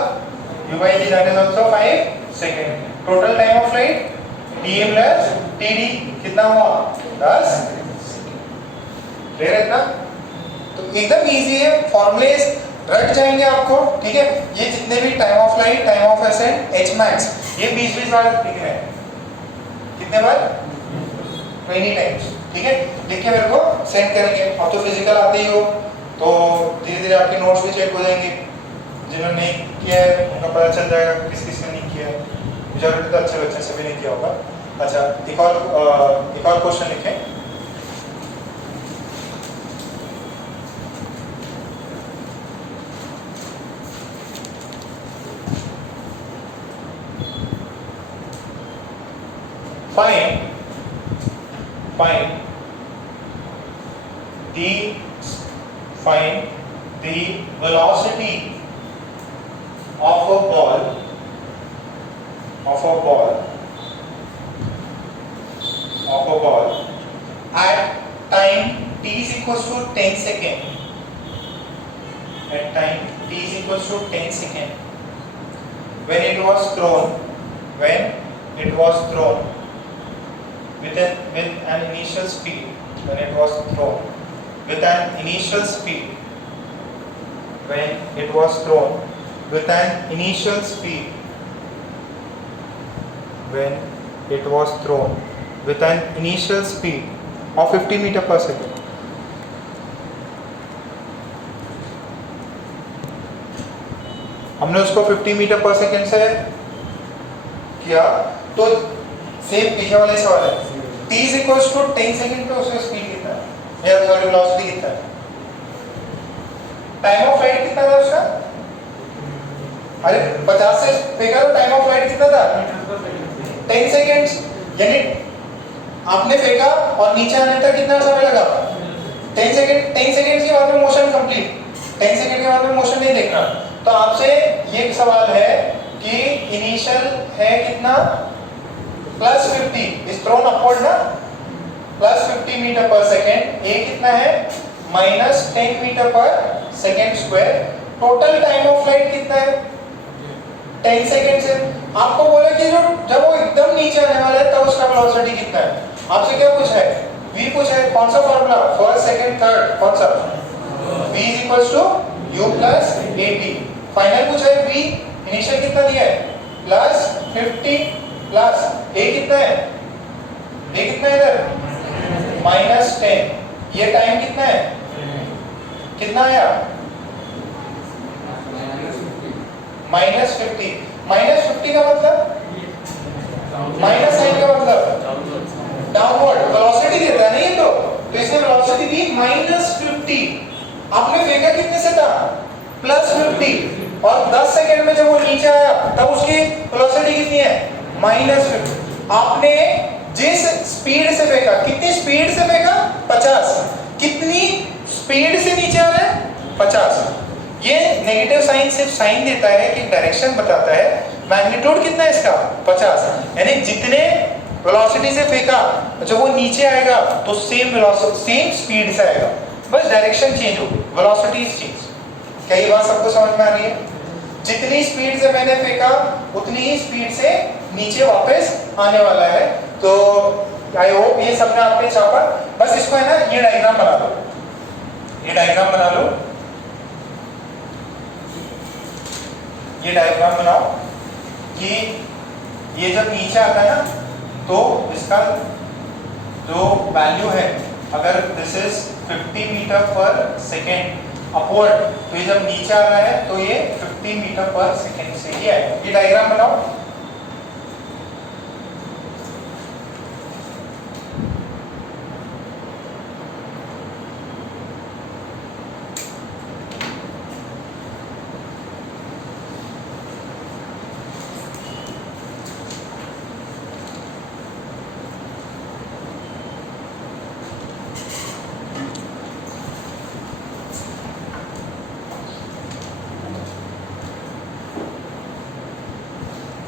u by g that is also 5 second. Total time of flight tm plus td कितना हुआ? 10। क्लियर है इतना? तो एकदम इजी है, फॉर्मूले रट जाएंगे आपको, ठीक है? ये जितने भी time of flight, time of accent, h max, ये 20-20 बार लिखना है। कितने बार? 20 टाइम्स, ठीक है? लिख के मेरे को सेंड करेंगे। अब तो फिजिकल आते ही हो, तो धीरे-धीरे आपके नोट्स भी चेक हो जाएंगे। जिन्होंने नहीं किया है उनका पता चल जाएगा किस किस ने नहीं किया है। मेजॉरिटी तो अच्छे बच्चे से भी नहीं किया होगा। अच्छा, एक और क्वेश्चन लिखें। Find the velocity of a ball at time t is equals to 10 second. At time t is equals to 10 second, when it was thrown with an initial speed, when it was thrown with an initial speed, of 50 meter per second. हमने उसको 50 मीटर पर सेकेंड से किया, तो सेम पीछे वाला ही सवाल है। t is equals to 10 second पे उसका स्पीड कितना है, या सॉरी वेलोसिटी कितना है? टाइम ऑफ फ्लाइट कितना था उसका? अरे 50 से फेंका तो टाइम ऑफ फ्लाइट कितना था? 10 सेकेंड्स। यानी आपने फेंका और नीचे आने तक कितना समय लगा? 10 सेकेंड। 10 सेकेंड के बाद में मोशन कंप्लीट। 10 सेकेंड के बाद में मोशन नहीं देखना। तो आपसे ये सवाल है कि इनिशियल है कितना? प्लस 50 इज थ्रोन अपवर्ड ना, प्लस 50 मीटर पर सेकेंड। ए कितना है? Minus 10 metre per second square. Total time of flight कितना है? 10 सेकेंड से। आपको बोला कि जो जब वो एकदम नीचे आने वाला है तब उसका वेलोसिटी कितना है। आपसे क्या पूछा है? v पूछा है। कौन सा फॉर्मूला? फर्स्ट सेकंड थर्ड, कौन सा? v is equals to u plus at। Final पूछा है v, इनिशियल कितना दिया है? प्लस 50 प्लस a कितना है? a कितना है इधर? माइनस 10। ये टाइम कितना है? कितना आया? माइनस 50। माइनस 50 का मतलब? माइनस साइन का मतलब डाउनवर्ड। वेलोसिटी देता है ना ये, तो इसने वेलोसिटी दी माइनस 50। आपने फेंका कितने से था? प्लस 50। और 10 सेकंड में जब वो नीचे आया तब उसकी वेलोसिटी कितनी है? माइनस 50। आपने जिस स्पीड से फेंका, कितनी स्पीड से फेंका? 50। कितनी स्पीड से नीचे आ रहा है? 50। ये नेगेटिव साइन सिर्फ साइन देता है कि डायरेक्शन बताता है। मैग्नीट्यूड कितना है इसका 50, यानी जितने वेलोसिटी से फेंका जब वो नीचे आएगा तो सेम वेलोसिटी सेम स्पीड से आएगा, बस डायरेक्शन चेंज होगी, वेलोसिटी चेंज। क्या ये बात सबको समझ में आ रही है? जितनी स्पीड से मैंने फेंका उतनी ही स्पीड से नीचे वापस आने वाला है। तो आई होप ये सबने आपने छापा। बस इसको है ना ये डायग्राम बना लो, ये डायग्राम बना लो, ये डायग्राम बनाओ कि ये जब नीचे आता है ना तो इसका जो वैल्यू है, अगर this is 50 metre per second upward, तो ये जब नीचे आ रहा है तो ये 50 मीटर पर सेकेंड से ही आएगा। ये डायग्राम बनाओ।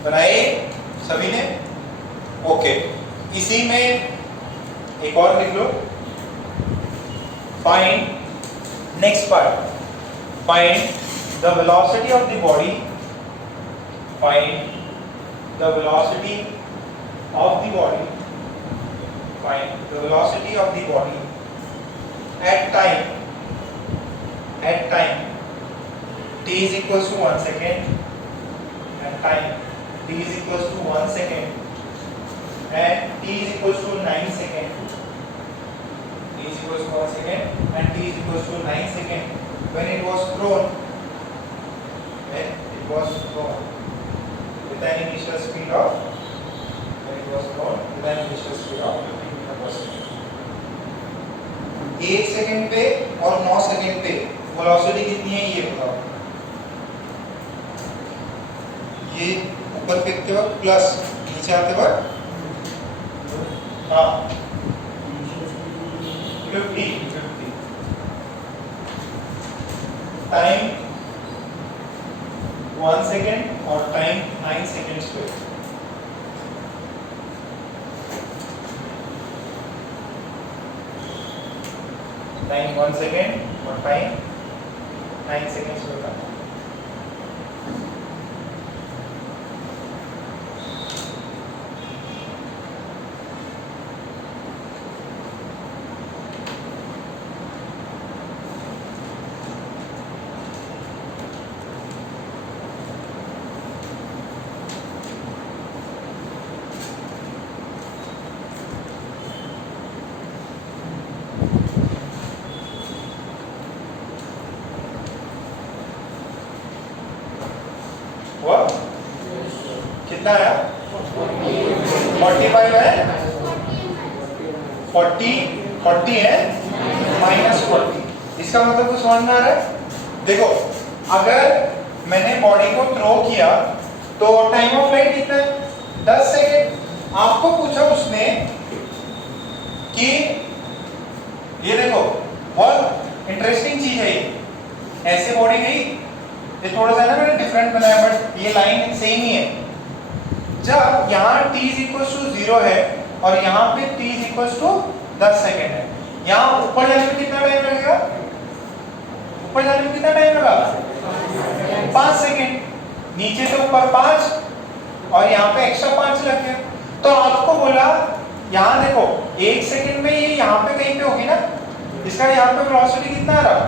बनाए सभी ने? ओके, इसी में एक और लिख लो, find next part, find the velocity of the body, find the velocity of the body, find the velocity of the body at time t is equals to 1 second, and time t is equals to 1 second and t is equals to 9 second, t is equals to 1 second and t is equals to 9 second when it was thrown, with an initial speed of 50 meter per second। 1 second पे और 9 सेकंड पे वेलोसिटी कितनी है ये बताओ। ये ऊपर फेंकते वक्त प्लस, नीचे आते वक्त हाँ 50। टाइम 1 सेकेंड और टाइम 9 सेकेंड्स पे। टाइम 1 सेकेंड और टाइम 9 सेकेंड्स पे था। कितना है? 45 है, 40 है, -40। इसका मतलब कुछ समझ में आ रहा है? देखो, अगर मैंने बॉडी को थ्रो किया तो टाइम ऑफ फ्लाइट कितना है? 10 सेकेंड। आपको पूछा उसने कि ये देखो, बहुत इंटरेस्टिंग चीज है ये, ऐसे बॉडी गई, ये थोड़ा सा ना मैंने डिफरेंट बनाया बट ये लाइन सेम ही है। जब यहाँ t इक्वल टू 0 है और यहाँ पे t इक्वल टू 10 सेकेंड है, यहाँ ऊपर जाने में कितना टाइम लगेगा? ऊपर जाने में कितना टाइम लगा? 5 सेकेंड। नीचे से ऊपर 5 और यहाँ पे एक्स्ट्रा 5 लग गया। तो आपको बोला यहाँ देखो 1 सेकेंड में ये यहाँ पे कहीं पे होगी ना, इसका यहाँ पे वेलोसिटी कितना आ रहा?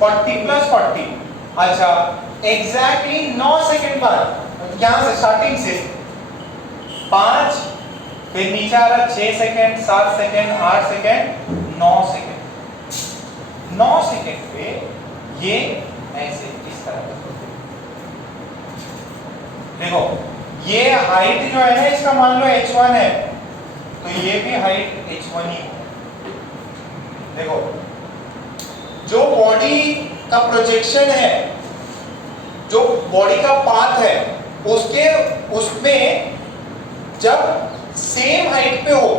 40 + 40। अच्छा, एग्जैक्टली 9 सेकेंड बाद यहाँ से स्टार्टिंग से 5, फिर नीचे आ रहा 6 second, 7 second, 8 second, 9 second. 9 second पे ये ऐसे इस तरह देखो, ये हाइट जो है ना इसका मान लो h1 है, तो ये भी हाइट h1 ही है। देखो, जो बॉडी का प्रोजेक्शन है, जो बॉडी का पाथ है, उसमें जब सेम हाइट पे हो,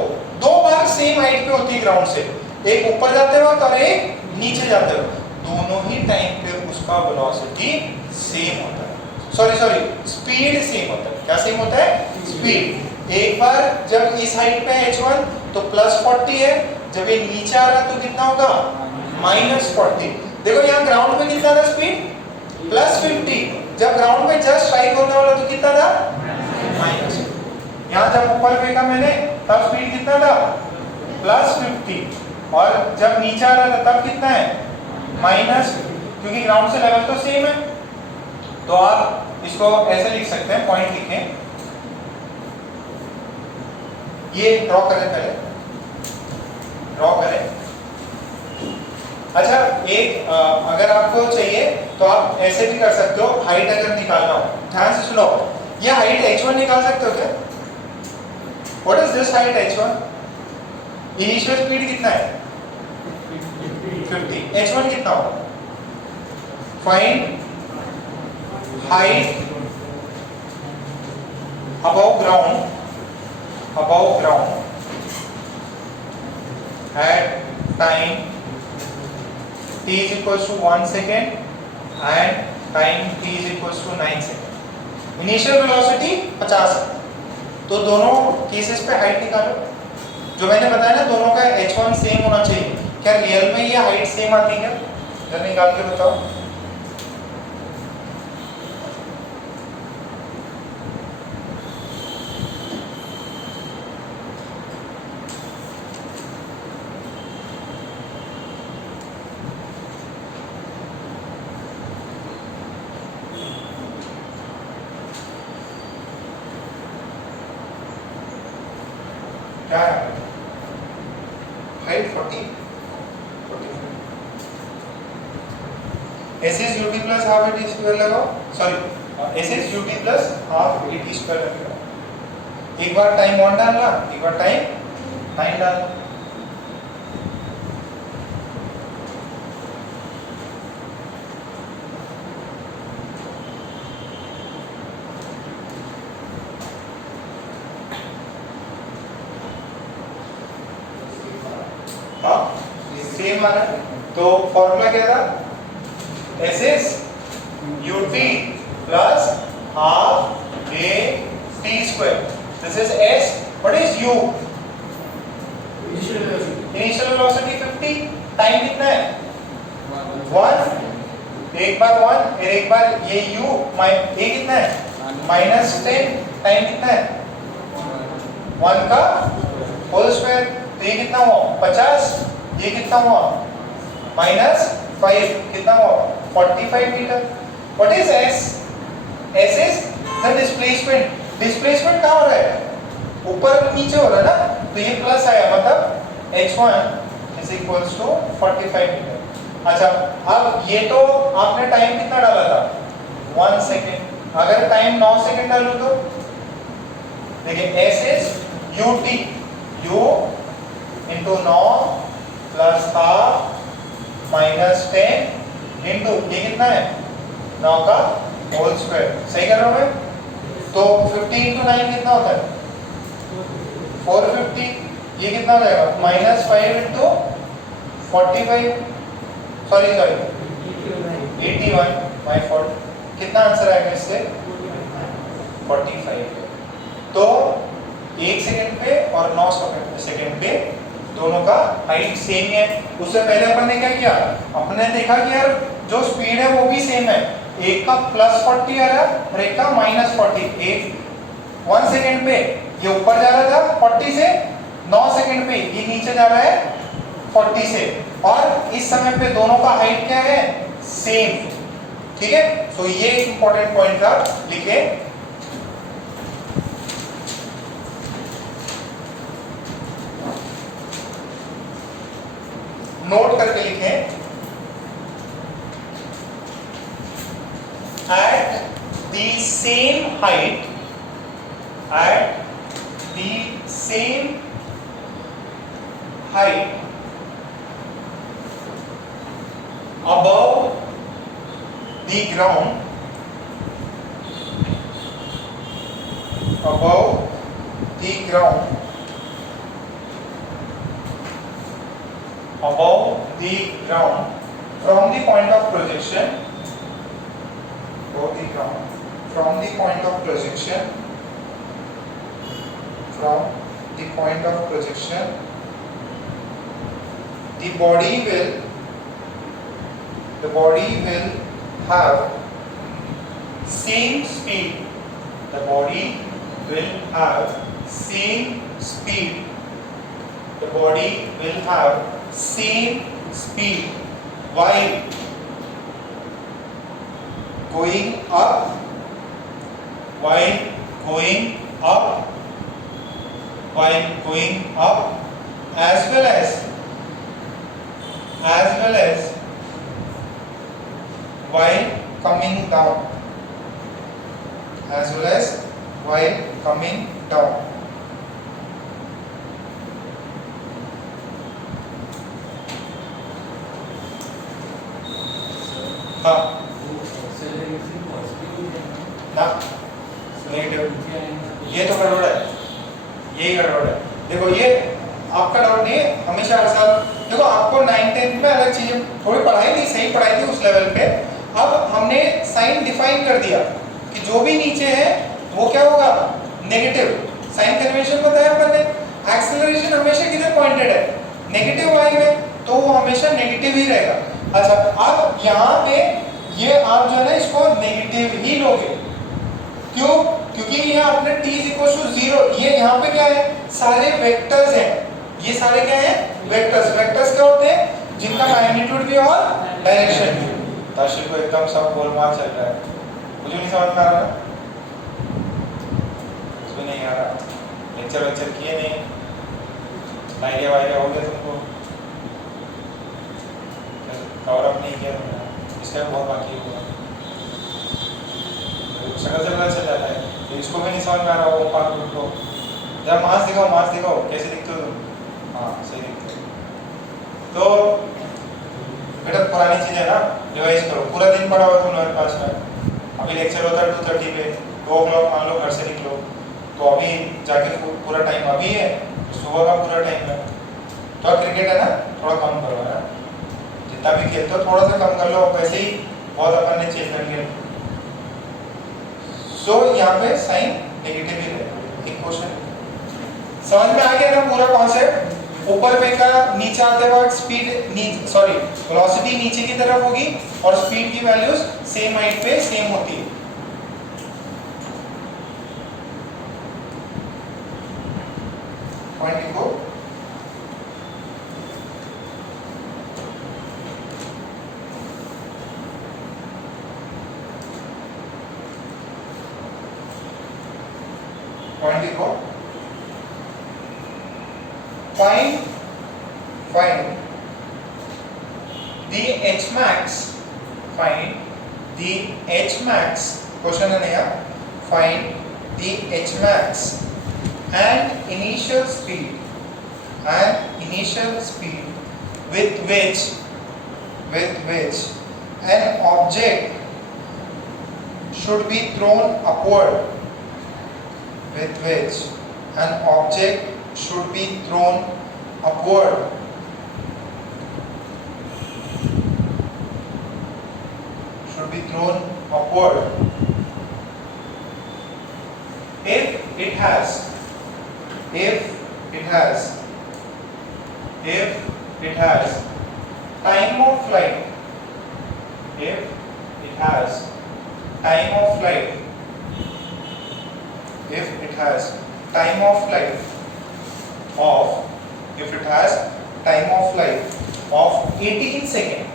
2 बार सेम हाइट पे होती है ग्राउंड से, एक ऊपर जाते वक्त और एक नीचे जाते वक्त, दोनों ही टाइम पे उसका वेलोसिटी सेम होता है। सॉरी स्पीड सेम होता है। क्या सेम होता है? स्पीड। एक बार जब इस हाइट पे h1 तो +40 है, जब ये नीचे आ रहा तो कितना होगा? -40। देखो यहाँ ग्राउंड पे कितना था स्पीड? +50। जब ग्राउंड पे जस्ट स्ट्राइक होने वाला तो कितना था? माइनस। यहाँ जब ऊपर फेंका मैंने तब स्पीड कितना था? +50। और जब नीचे आ रहा था तब कितना है? माइनस, क्योंकि ग्राउंड से लेवल तो सेम है। तो आप इसको ऐसे लिख सकते हैं, पॉइंट लिखें, ये ड्रॉ करें, पहले ड्रॉ करें। अच्छा, एक अगर आपको चाहिए तो आप ऐसे भी कर सकते हो, हाइट अगर निकालना हो। ध्यान से सुनो, ये हाइट h1 निकाल सकते हो क्या? What is this height h1? Initial speed कितना है? 50। h1 कितना होगा? Find height above ground at time t is equals to 1 second and time t is equals to 9 second। Initial velocity 50 है। तो दोनों केसेस पे हाइट निकालो। जो मैंने बताया ना, दोनों का h1 सेम होना चाहिए। क्या रियल में ये हाइट सेम आती है? जरा निकाल के बताओ। क्या है height? 40। S S UT plus half AT square लगाओ। Sorry, S S UT plus half AT square लगाओ। एक बार टाइम 1 डालना, एक बार टाइम 9 डालना। सेम आ रहा है, तो फॉर्मूला क्या था? S S U T plus half A T square. This is S, what is you? Initial velocity 50। Time कितना है? 1। एक बार 1 और एक बार ये u, ये कितना है? -10। टाइम कितना है? 1 का होल स्क्वायर। तो ये कितना हुआ? 50। ये कितना हुआ? -5। कितना हुआ? 45 metre. What is s? s is the displacement. Displacement कहाँ हो रहा है? ऊपर नीचे हो रहा है ना, तो ये प्लस आया, मतलब h1 is equals to 45 metre. अच्छा, अब ये तो आपने टाइम कितना डाला था? 1 सेकेंड। अगर टाइम 9 सेकेंड डालूं तो देखिए, s is ut, u into 9 plus half -10 into ये कितना है? 9 का होल स्क्वायर। सही कर रहा हूं मैं? तो 50 इंटू 9 कितना होता है? 450। ये कितना हो जाएगा? -5 इंटू 45, सॉरी 81, माय फॉल्ट। कितना आंसर आएगा इससे? 45। तो 1 सेकंड पे और 9 सेकंड पे दोनों का हाइट सेम है। उससे पहले अपन ने क्या किया? अपने देखा कि यार जो स्पीड है वो भी सेम है। एक का +40 आ रहा है और एक का -40। एक 1 सेकंड पे ये ऊपर जा रहा था 40 से, 9 सेकंड पे ये नीचे जा रहा है 40 से, और इस समय पे दोनों का हाइट क्या है? सेम। ठीक है, तो ये एक इंपॉर्टेंट पॉइंट था, लिखे। नोट करके लिखें, at the same height, above the ground, above the ground from the point of projection, from the ground, from the point of projection, from the point of projection, the body will have same speed. The body will have same speed. The body will have same speed while going up, while going up, while going up, as well as while coming down, as well as while coming down. हाँ ना नेगेटिव, ये तो गड़बड़ है, यही गड़बड़ है। देखो ये आपका डाउट नहीं है, हमेशा हर साल देखो आपको 9-10 में अलग चीजें थोड़ी पढ़ाई थी, सही पढ़ाई थी उस लेवल पे। अब हमने साइन डिफाइन कर दिया कि जो भी नीचे है वो क्या होगा, नेगेटिव। साइन कन्वेंशन बताया अपन ने, एक्सेलरेशन हमेशा किधर पॉइंटेड है, नेगेटिव वाई में, तो वो हमेशा नेगेटिव ही रहेगा। अच्छा अब यहाँ पे ये आप जो है ना इसको नेगेटिव ही लोगे, क्यों? क्योंकि यहाँ अपने t = 0, ये यहाँ पे क्या है, सारे वेक्टर्स हैं, ये सारे क्या हैं, वेक्टर्स। वेक्टर्स क्या होते हैं, जिनका मैग्नीट्यूड भी और डायरेक्शन भी। ताशिर को एकदम सब गोलमाल चल रहा है, मुझे नहीं समझ में आ रहा ना, उसमें नहीं आ रहा, लेक्चर किए नहीं, लाइरे वाइरे हो गया तुमको, कवर अप नहीं किया तुमने, इसका भी बहुत बाकी हुआ, शक्ल से पता चल जाता है। तो इसको भी नहीं समझ में आ रहा, वो पार्ट को जब मास दिखाओ कैसे दिखते हो तुम, हाँ सही दिखते हो। तो बेटा पुरानी चीज़ है ना, रिवाइज करो, पूरा दिन पढ़ा हुआ तुमने पास में, अभी लेक्चर होता है 2:30 पे, 2 o'clock मान लो घर से निकलो, तो अभी जाके पूरा टाइम अभी है, सुबह का पूरा टाइम है। तो क्रिकेट है ना, थोड़ा कम करो है ना, जितना भी खेलते हो थोड़ा सा कम कर लो, वैसे ही बहुत अपन ने चेंज कर लिया। सो यहाँ पे साइन नेगेटिव ही रहेगा। एक क्वेश्चन समझ में आ गया ना पूरा कॉन्सेप्ट? ऊपर पे का नीचे आते वक्त स्पीड वेलोसिटी नीचे की तरफ होगी और स्पीड की वैल्यूज सेम हाइट पे सेम होती है। पॉइंट लिखो, पॉइंट लिखो, find the h max, find the h max, question है नया, find the h max and initial speed with which an object should be thrown upward, with which an object should be thrown upward, if it has time of flight, of 18 seconds,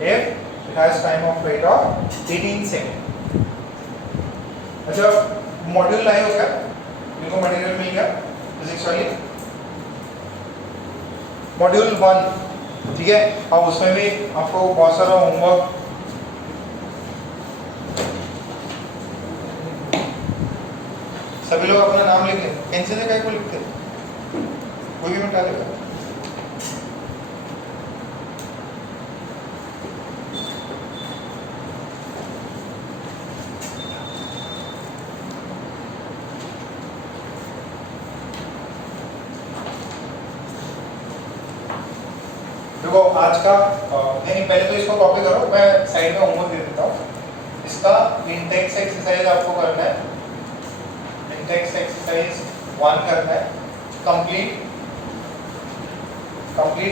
if it has time of flight of 18 seconds। अच्छा मॉड्यूल लाए हो क्या, मेरे को मटेरियल मिल गया फिजिक्स वाली, मॉड्यूल 1, ठीक है। अब उसमें भी आपको बहुत सारा होमवर्क, सभी लोग अपना नाम लिख लें, पेंसिल से कहीं को लिखते, कोई भी मिटा देगा। देखो आज का नहीं, पहले तो इसको कॉपी करो, मैं साइड में होमवर्क दे देता हूँ। इसका इंटेक्स एक्सरसाइज आपको करना है, इंटेक्स एक्सरसाइज 1 करना है, कंप्लीट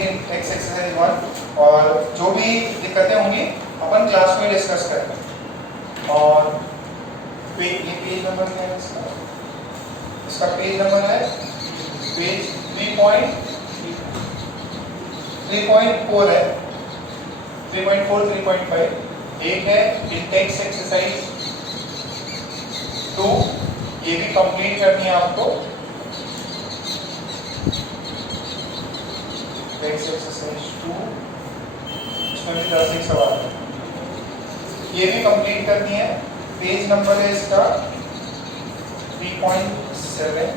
इंटेक्स एक्सरसाइज 1, और जो भी दिक्कतें होंगी अपन क्लास में डिस्कस करेंगे। और ये पेज नंबर क्या है इसका? इसका पेज नंबर है पेज 3.4 है, 3.4 3.5। एक है इंटेक्स एक्सरसाइज 2, ये भी कंप्लीट करनी है आपको। इंटेक्स एक्सरसाइज 2, इसमें भी 10 एक सवाल है, ये भी कंप्लीट करनी है। पेज नंबर है इसका 3.7,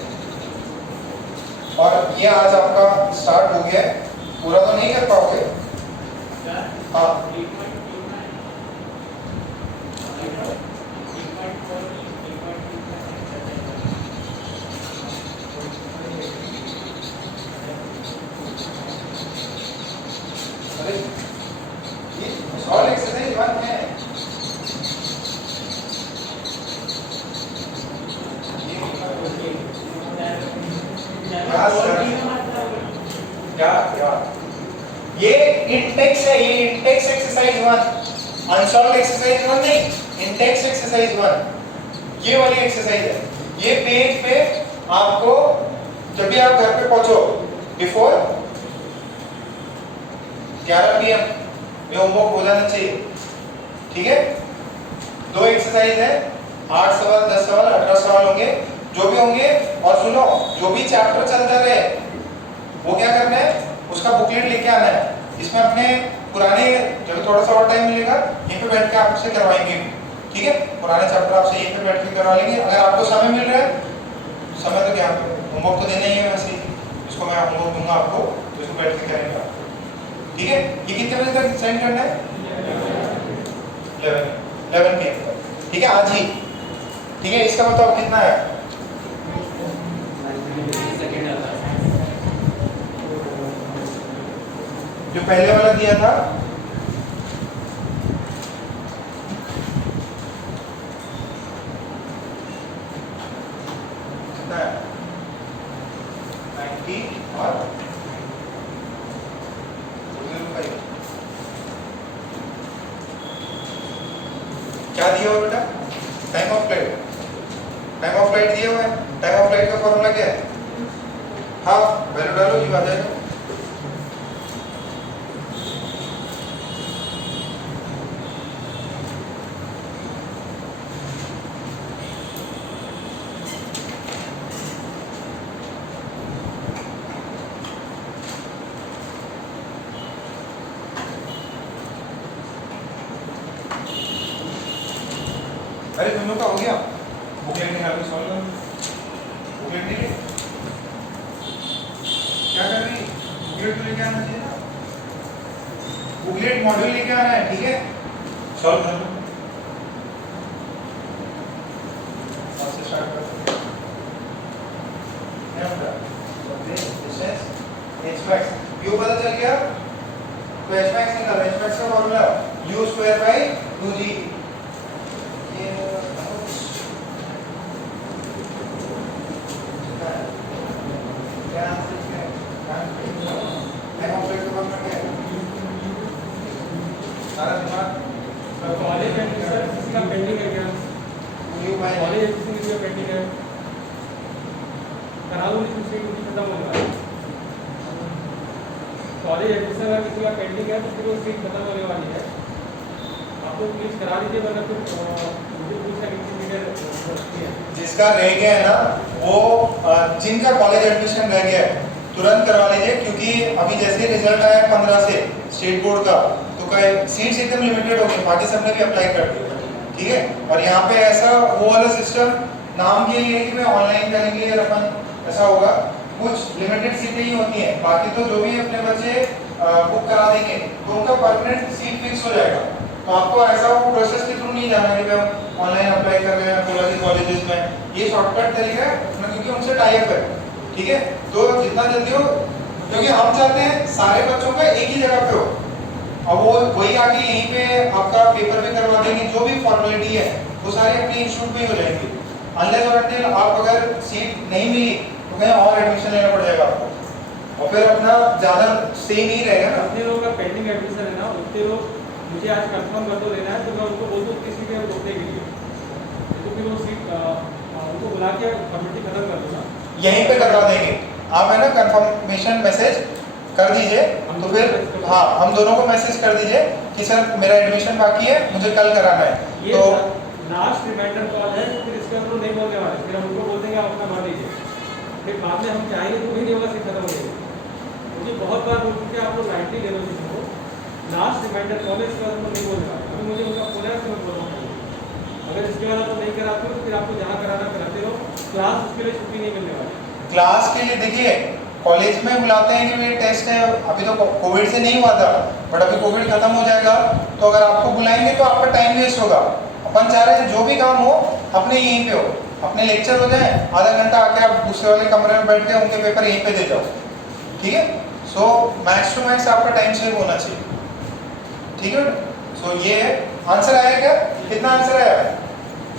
और ये आज आपका स्टार्ट हो गया है, पूरा तो नहीं कर पाओगे। हाँ, ये सॉल्व एक्सरसाइज 1 है। क्या ये इंटेक्स है, ये इंटेक्स एक्सरसाइज 1, अनसॉल्व्ड एक्सरसाइज 1 नहीं, इंटेक्स एक्सरसाइज 1 ये वाली एक्सरसाइज है। ये पेज पे आपको जब भी आप घर पे पहुंचो बिफोर 11 PM ये होमवर्क हो जाना चाहिए, ठीक है। 2 एक्सरसाइज है, 8 सवाल 10 सवाल 18 सवाल होंगे जो भी होंगे। और सुनो, जो भी चैप्टर चलता रहे वो क्या करना है, उसका बुकलेट लेके आना है। इसमें अपने पुराने, जब थोड़ा सा और टाइम मिलेगा यहीं पे बैठ के आपसे करवाएंगे, ठीक है। पुराने चैप्टर आपसे यहीं पे बैठ के करवा लेंगे। अगर आपको समय मिल रहा है, समय तो क्या, होमवर्क तो देना ही है वैसे ही, इसको मैं होमवर्क दूंगा आपको, तो इसको बैठ के करेंगे आप, ठीक है। ये कितने बजे तक सेंड करना है? 11 PM तक, ठीक है, आज ही, ठीक है। इसका बताओ कितना है? जो पहले वाला दिया था कितना है? 90 और 205। क्या दिया हुआ बेटा? Time of flight, time of flight दिया हुआ है। टाइम ऑफ फ्लाइट का फॉर्मूला क्या है? हाँ, वैल्यू डालो, ये आ जाएगा। अरे तुम लोग का हो गया? बुकलेट निकाल के सॉल्व करो। बुकलेट नहीं ले, क्या कर रही? बुकलेट तो लेके आना चाहिए ना, बुकलेट मॉड्यूल लेके आना है, ठीक है। सॉल्व कर लो, और से स्टार्ट करो। क्या होगा? डिस्टेंस h max, u पता चल गया, तो h max निकालो। h max का formula u square by 2g। College admission अगर किसी का पेंडिंग है तो फिर वो सीट खत्म होने वाली है, आप लोग प्लीज करा दीजिए, वरना फिर मुझे पूछ सकती है। जिसका रह गया है ना, वो जिनका कॉलेज एडमिशन रह गया है तुरंत करवा लीजिए, क्योंकि अभी जैसे रिजल्ट आया 15 से स्टेट बोर्ड का, तो सीट्स एकदम लिमिटेड हो गई, बाकी सबने भी अप्लाई कर दिया, ठीक है। और यहाँ पे ऐसा वो वाला सिस्टम नाम के लिए कि ऑनलाइन करेंगे या अपन ऐसा होगा, कुछ लिमिटेड सीटें ही होती हैं, बाकी तो जो भी अपने बच्चे बुक करा देंगे तो उनका परमानेंट सीट फिक्स हो जाएगा। तो आपको ऐसा वो प्रोसेस के थ्रू नहीं जाना कि हम ऑनलाइन अप्लाई कर रहे हैं कोई कॉलेजेस में, ये शॉर्टकट तरीका है क्योंकि उनसे टाई अप है, ठीक है। तो जितना जल्दी हो क्योंकि हम चाहते हैं सारे बच्चों का एक ही जगह पे हो। अब वो वही आके यहीं पे आपका पेपर भी करवा देंगे, जो भी फॉर्मेलिटी है वो सारी अपने इंस्टीट्यूट में ही हो जाएंगी। अनलेस और अनटिल आप अगर सीट नहीं मिली तो कहीं और एडमिशन लेना पड़ जाएगा आपको, और फिर अपना ज़्यादा सही नहीं रहेगा ना। जितने लोगों का पेंडिंग एडमिशन है ना, उतने लोग मुझे आज कंफर्म कर दो लेना है, तो मैं उनको बोल दूँ किसी के रोकने के लिए, तो फिर वो सीट उनको बुला के फॉर्मेलिटी खत्म कर दो ना, यहीं पे करवा देंगे आप, है ना। कंफर्मेशन मैसेज कर दीजिए, तो फिर हाँ हम दोनों को मैसेज कर दीजिए कि सर मेरा एडमिशन बाकी है, मुझे कल कराना है। ये तो लास्ट रिमाइंडर कॉल है, फिर इसके बाद लोग नहीं बोलने वाले, फिर हम उनको बोल देंगे आप अपना भर दीजिए, फिर बाद में हम चाहेंगे तो भी नहीं होगा, सीट खत्म हो जाएगी। मुझे बहुत बार बोल चुके आप लोग लाइटली ले लो चीज़ों को, लास्ट रिमाइंडर कॉल है, इसके बाद हम नहीं बोलने वाले। अभी मुझे उनका फोन है, मैं बोल रहा हूँ अगर इसके बाद आप नहीं कराते हो तो फिर आपको जहाँ कराना कराते रहो, क्लास उसके लिए छुट्टी नहीं मिलने वाली। क्लास के लिए देखिए, कॉलेज में बुलाते हैं कि ये टेस्ट है, अभी तो कोविड से नहीं हुआ था, बट अभी कोविड खत्म हो जाएगा, तो अगर आपको बुलाएंगे तो आपका टाइम वेस्ट होगा। अपन चाह रहे हैं जो भी काम हो अपने यहीं पे हो, अपने लेक्चर हो जाए, आधा घंटा आके आप दूसरे वाले कमरे में बैठ के उनके पेपर यहीं पे दे जाओ, ठीक है। सो मैक्स टू मैक्स आपका टाइम सेव होना चाहिए, ठीक है। सो ये आंसर आया क्या? कितना आंसर आया?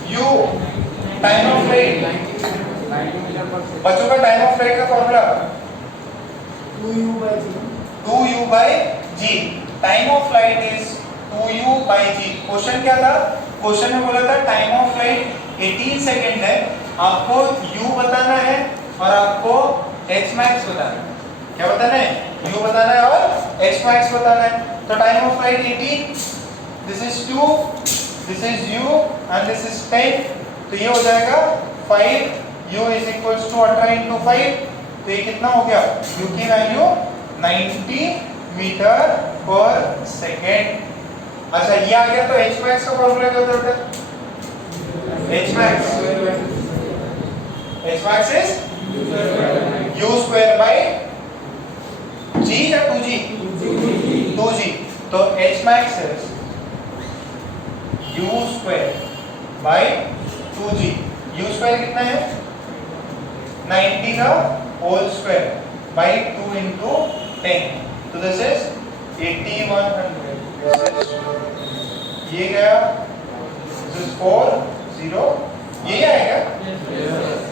यू टाइम ऑफ फ्लाइट, बच्चों का टाइम ऑफ फ्लाइट का formula 2u by g। Time of flight is 2u by g। Question क्या था? क्वेश्चन में बोला था टाइम ऑफ फ्लाइट 18 सेकंड है, आपको u बताना है और आपको h max बताना है। क्या बताना है? u बताना है और h max बताना है। तो time of flight 18, this is 2, this is u and this is 10, तो ये हो जाएगा 5, u is equals to 18 into 5, तो ये कितना हो गया? u की वैल्यू 90 मीटर पर सेकेंड। अच्छा ये आ गया, तो h max का फॉर्मूला क्या होता है? h max is u square by g या 2g? 2g। तो h max is u square by 2g। u square कितना है? 90 का होल स्क्वायर बाई 2 इंटू 10, तो दिस इज 8100। ये गया, दिस इज 40, ये आएगा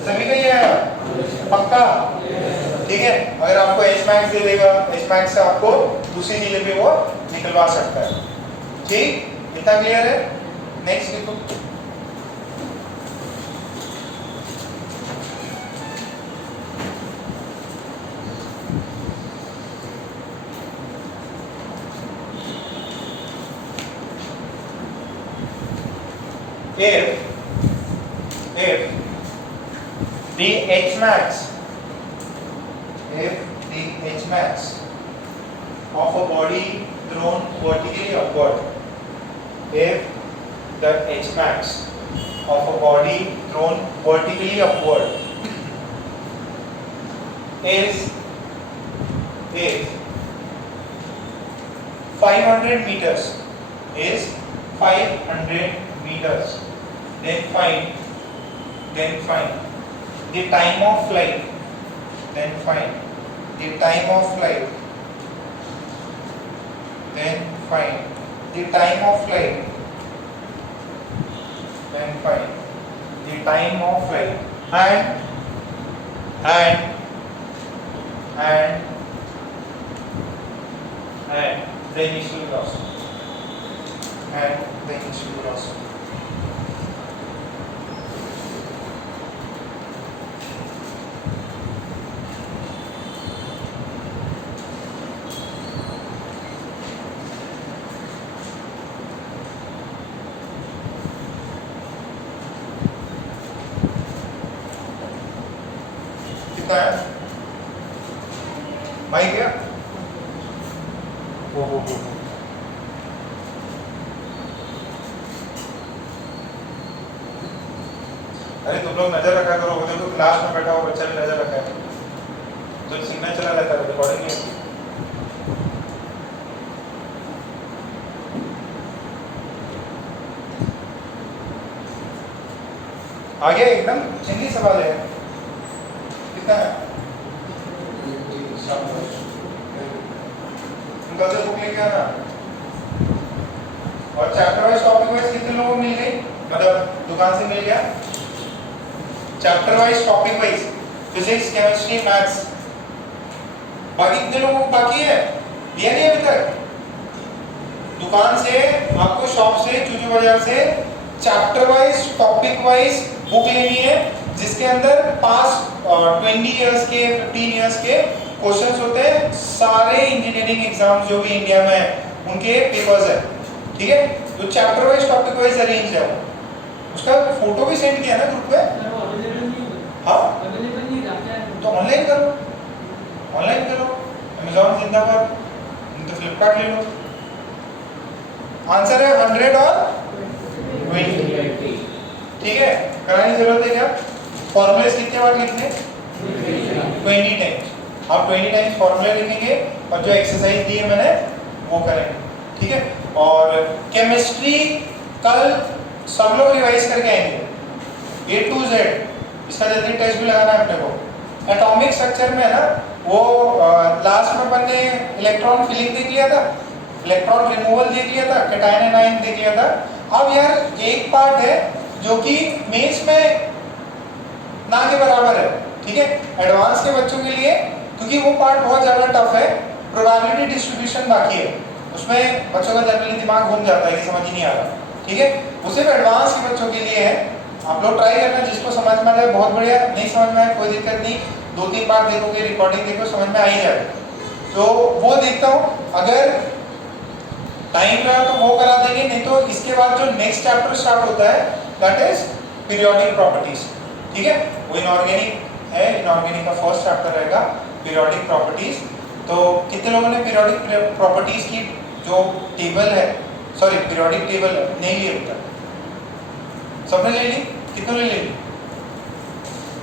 सभी का, ये आएगा पक्का, ठीक है। अगर आपको h max दे देगा, h max से आपको दूसरी चीजें भी वो निकलवा सकता है, ठीक। इतना क्लियर है? नेक्स्ट देखो, if the h max of a body thrown vertically upward, if the h max of a body thrown vertically upward is 500 meters, is 500 meters, then find the time of flight, then find the time of flight, then find the time of flight, then find the time of flight, and the initial velocity, and the initial velocity. कितना है भाई? क्या हो अरे तुम लोग नजर रखा करो, उधर तो क्लास में बैठा हुआ बच्चा भी नजर रखा है, तो सिग्नल चला रहता है, रिकॉर्डिंग नहीं होती। आगे एकदम चिन्नी सवाल है, कितना है? कल से बुक लेके आना। और चैप्टर वाइज टॉपिक वाइज कितने लोगों को मिल गई, मतलब दुकान से मिल गया? Chapter wise topic wise physics, chemistry, maths, बाकी कितने लोगों को बाकी है? लिया नहीं अभी तक? दुकान से, आपको शॉप से, चूचू बाजार से chapter wise topic wise book लेनी है, जिसके अंदर पास्ट 20 इयर्स के, 15 इयर्स के क्वेश्चंस होते हैं। सारे इंजीनियरिंग एग्जाम जो भी इंडिया में है उनके पेपर्स है, ठीक है? तो chapter wise topic wise arrange है। उसका फोटो भी सेंड किया ना ग्रुप पे? हाँ, तो ऑनलाइन करो, ऑनलाइन करो। अमेज़न जिंदाबाद, तो फ्लिपकार्ट ले लो। आंसर है 100 और 20, ठीक है? कराने की जरूरत है क्या? फॉर्मूले कितने बार लिखने? 20 टाइम्स। आप 20 टाइम्स फॉर्मूले लिखेंगे और जो एक्सरसाइज दी है मैंने वो करेंगे, ठीक है? और केमिस्ट्री कल सब लोग रिवाइज करके आएंगे A to Z। इसका जल्दी टेस्ट भी लगाना है अपने को। एटॉमिक स्ट्रक्चर में है ना, वो लास्ट में अपन ने इलेक्ट्रॉन फिलिंग देख लिया था, इलेक्ट्रॉन रिमूवल देख लिया था, कैटायन एनायन देख लिया था। अब यार एक पार्ट है जो कि मेंस में ना के बराबर है, ठीक है? एडवांस के बच्चों के लिए, क्योंकि वो पार्ट बहुत ज़्यादा टफ है, प्रोबेबिलिटी डिस्ट्रीब्यूशन बाकी है। उसमें बच्चों का जनरली दिमाग घूम जाता है कि समझ ही नहीं आ रहा, ठीक है? वो सिर्फ एडवांस के बच्चों के लिए है। आप लोग ट्राई करना, जिसको समझ में आ जाए बहुत बढ़िया, नहीं समझ में आए कोई दिक्कत नहीं, 2-3 बार देखोगे, रिकॉर्डिंग देखो, समझ में आ ही जाएगा। तो वो देखता हूँ, अगर टाइम रहा तो वो करा देंगे, नहीं तो इसके बाद जो नेक्स्ट चैप्टर स्टार्ट होता है दैट इज पीरियोडिक प्रॉपर्टीज, ठीक है? वो इनऑर्गेनिक है, इनऑर्गेनिक का फर्स्ट चैप्टर रहेगा पीरियोडिक प्रॉपर्टीज। तो कितने लोगों ने पीरियोडिक प्रॉपर्टीज की जो टेबल है, सॉरी पीरियोडिक टेबल नहीं ली अभी तक? सबने ले ली? कितनों ने ले ली?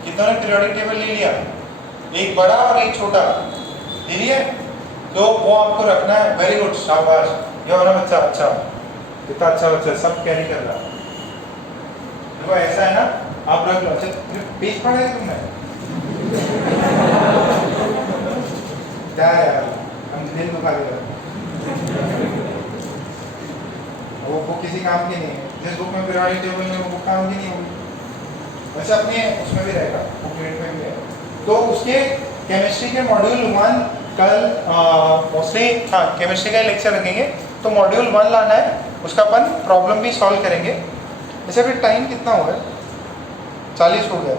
कितनों ने पीरियोडिक टेबल ले लिया? एक बड़ा और एक छोटा ले लिया? तो वो आपको रखना है। वेरी गुड, शाबाश, ये वाला बच्चा अच्छा, कितना अच्छा बच्चा, सब कैरी कर रहा है। देखो ऐसा है ना, आप रख लो। अच्छा पेज पढ़ा है तुमने? क्या यार, हम दिल दुखा दिया। वो बुक किसी काम की नहीं है। जिस बुक में पीरियोडिक टेबल में, वो बुक काम की नहीं होगी। वैसे अपने उसमें भी रहेगा, बुकलेट में भी है। तो उसके केमिस्ट्री के मॉड्यूल 1 कल मोस्टली, हाँ केमिस्ट्री का लेक्चर रखेंगे, तो मॉड्यूल 1 लाना है, उसका अपन प्रॉब्लम भी सॉल्व करेंगे। वैसे फिर टाइम कितना हुआ है? 40 हो गया,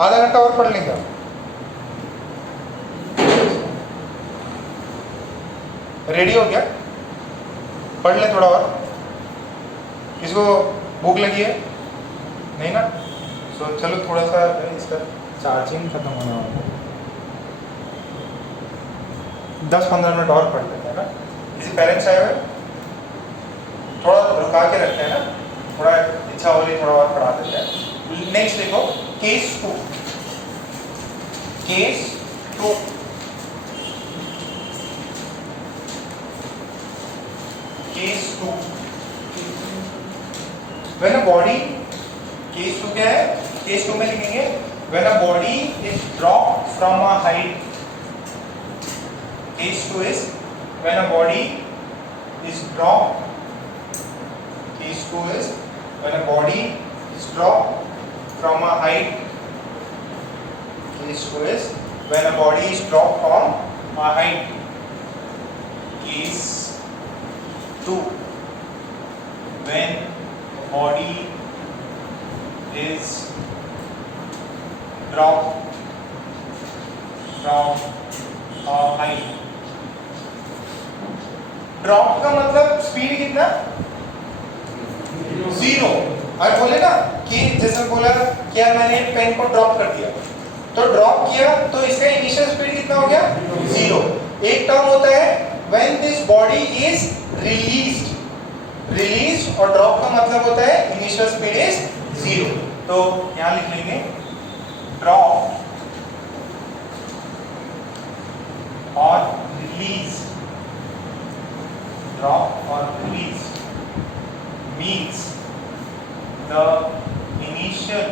आधा घंटा और पढ़ लेंगे। रेडी हो गया? पढ़ ले थोड़ा और। किसको भूख लगी है? नहीं ना? तो चलो थोड़ा सा इसका चार्जिंग खत्म होने वाला है, 10-15 मिनट और पढ़ लेते हैं ना। किसी पेरेंट्स आए हुए? थोड़ा रुका के रखते हैं ना, थोड़ा इच्छा हो रही थोड़ा और पढ़ा देते हैं। नेक्स्ट देखो, case 2। Case 2, case 2 when a body, case 2 क्या है? केस 2 में लिखेंगे when a body is drop from a height. Case 2 is when a body is drop, case 2 is when a body is dropped from a height. Case 2 is when a body is dropped from a height. Case 2, when a body is dropped from a height. Drop का मतलब स्पीड कितना? 0। आज बोले ना कि जैसे बोला क्या, मैंने पेन को ड्रॉप कर दिया, तो ड्रॉप किया तो इसका इनिशियल स्पीड कितना हो गया? 0। एक टर्म होता है when this body is released. Release और ड्रॉप का मतलब होता है इनिशियल स्पीड इज 0। तो यहां लिख लेंगे ड्रॉप और रिलीज। ड्रॉप और release means the initial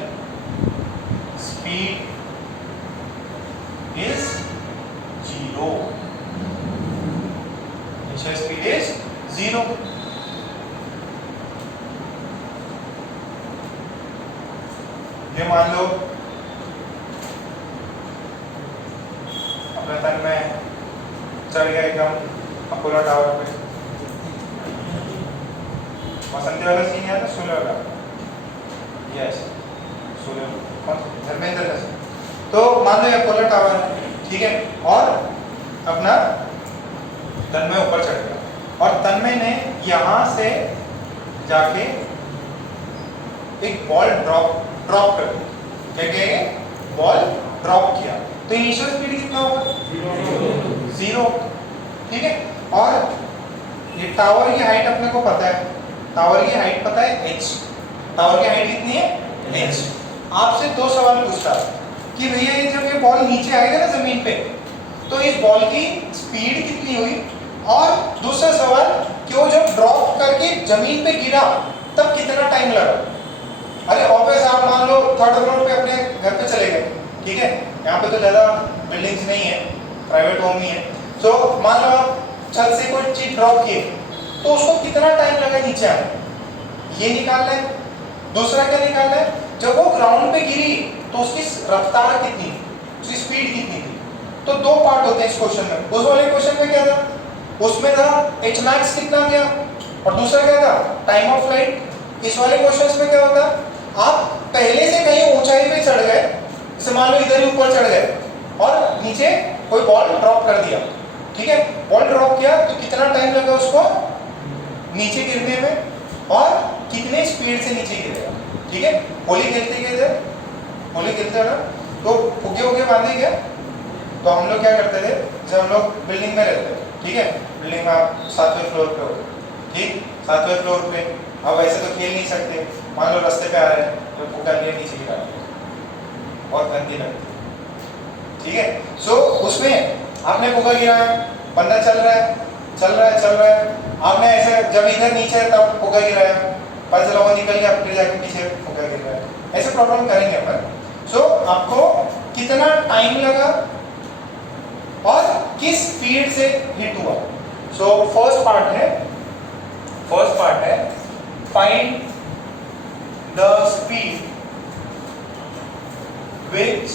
speed is 0. 0। ये मान लो अपने तन में चढ़ गया एकदम अपोलो टावर पे, बसंती वाला सीन है ना, सोलर वाला, यस सोलर, कौन धर्मेंद्र का। तो मान लो ये अपोलो टावर है, ठीक है, और अपना तन्मय ऊपर चढ़ गया और तन्मय ने यहां से जाके एक बॉल ड्रॉप कर दी, क्या किया, बॉल ड्रॉप किया, तो इनिशियल स्पीड कितना होगा, 0, ठीक है। और ये टावर की हाइट अपने को पता है, टावर की हाइट पता है h, टावर की हाइट कितनी है h। आपसे दो सवाल पूछता कि भैया ये जब ये बॉल नीचे आएगा ना जमीन पे, तो इस बॉल की स्पीड कितनी हुई, और दूसरा सवाल कि वो जब ड्रॉप करके जमीन पे गिरा तब कितना टाइम लगा। अरे ऑब्वियस, आप मान लो थर्ड फ्लोर पे अपने घर पे चले गए, ठीक है, यहाँ पे तो ज्यादा बिल्डिंग्स नहीं है, प्राइवेट होम ही है, तो मान लो आप छत से कोई चीज ड्रॉप किए तो उसको कितना टाइम लगा नीचे आने, ये निकालना है। दूसरा क्या निकालना है, जब वो ग्राउंड पे गिरी तो उसकी रफ्तार कितनी थी, उसकी स्पीड कितनी थी। तो दो पार्ट होते हैं इस क्वेश्चन में। उस वाले क्वेश्चन में क्या था, उसमें था h max कितना गया और दूसरा क्या था, टाइम ऑफ फ्लाइट। इस वाले क्वेश्चंस में क्या होता, आप पहले से कहीं ऊंचाई पे चढ़ गए, जैसे मान लो इधर ही ऊपर चढ़ गए और नीचे कोई बॉल ड्रॉप कर दिया, ठीक है, बॉल ड्रॉप किया तो कितना टाइम लगा उसको नीचे गिरने में और कितने स्पीड से नीचे गिरेगा, ठीक है। होली खेलते गए थे, होली खेलते हो ना, तो फुगे उगे बांधे गए, तो हम लोग क्या करते थे, जब हम लोग बिल्डिंग में रहते थे, ठीक है, बिल्डिंग में आप 7वें फ्लोर पे होते, ठीक, 7वें फ्लोर पे अब ऐसे तो खेल नहीं सकते, मान लो रास्ते पे आ रहे हैं तो फुगा लिए नीचे गिरा दिया, बहुत गंदी लगती है, ठीक है। सो उसमें आपने फुगा गिराया, बंदा चल रहा है, आपने ऐसे जब इधर नीचे है तब फुगा गिराया, पता चला वो निकल गया, फिर जाके पीछे फुगा गिर रहा है, ऐसे प्रॉब्लम करेंगे अपन। सो आपको कितना टाइम लगा और किस स्पीड से हिट हुआ। सो फर्स्ट पार्ट है find the speed with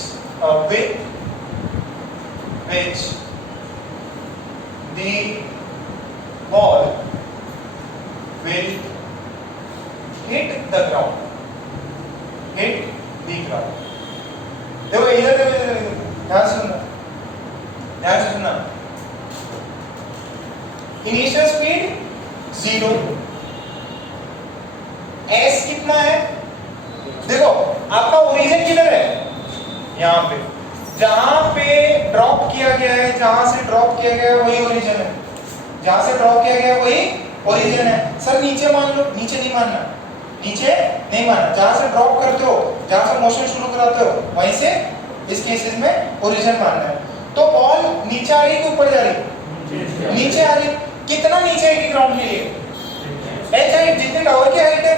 which the ball will hit the ground, देखो इधर ध्यान से सुनना, इनिशियल स्पीड 0, s कितना है, देखो आपका ओरिजिन किधर है, यहाँ पे, जहां पे ड्रॉप किया गया है, जहां से ड्रॉप किया गया है वही ओरिजिन है, जहां से ड्रॉप किया गया है वही ओरिजिन है। सर नीचे मान लो, नीचे नहीं मानना, जहां से ड्रॉप करते हो, जहां से मोशन शुरू कराते हो वहीं से इस केसेस में ओरिजिन मानना है। तो बॉल नीचे आ रही कि ऊपर जा रही, नीचे आ रही, कितना नीचे आएगी ग्राउंड के लिए, h हाइट जितनी टावर की हाइट है,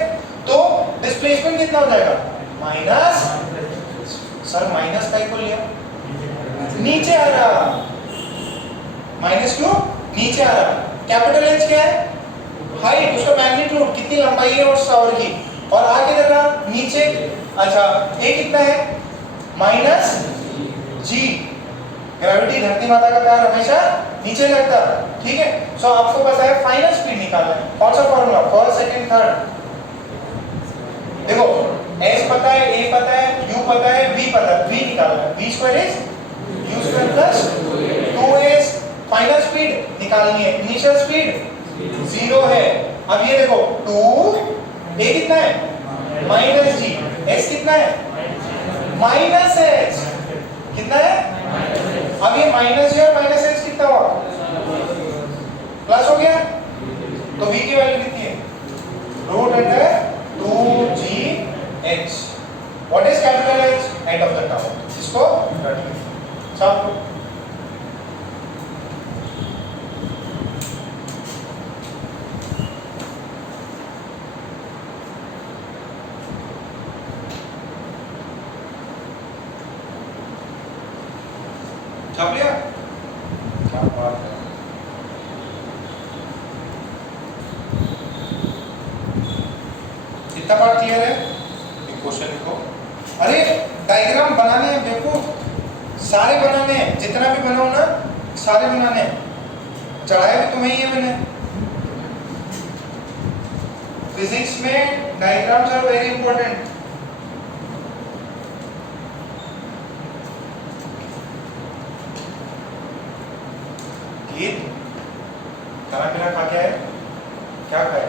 तो डिस्प्लेसमेंट कितना हो जाएगा, माइनस, सर माइनस का को लिया, नीचे आ रहा, माइनस क्यों, नीचे आ रहा, कैपिटल H क्या है, हाइट, उसका मैग्नीट्यूड, कितनी लंबाई है उस टावर की, और आगे लगा नीचे, अच्छा a कितना है, माइनस g, ग्रेविटी धरती माता का प्यार हमेशा नीचे लगता, ठीक है। सो आपको पता है फाइनल स्पीड निकालना है, कौन सा फॉर्मूला, फर्स्ट सेकंड थर्ड, देखो s पता है, a पता है, u पता है, v पता है, v निकालना है, v square is u square plus 2s, final speed निकालनी है, इनिशियल स्पीड 0 है। अब ये देखो 2 a कितना है माइनस g, s कितना है माइनस h, कितना है, अब ये माइनस g और माइनस h कितना हुआ, प्लस हो गया, तो v की वैल्यू कितनी है, root under 2gh, what is capital H, head of the tower, इसको रट लो, सब छाप लिया, क्या बात है। इतना पार्ट क्लियर है? एक क्वेश्चन लिखो। अरे डायग्राम बनाने हैं बेवकूफ, सारे बनाने हैं, जितना भी बनाओ ना सारे बनाने हैं, चढ़ाया भी तुम्हें ही है मैंने। फिजिक्स में डायग्राम्स आर वेरी इंपॉर्टेंट। गीत खाना पीना खा के आए? क्या खाए?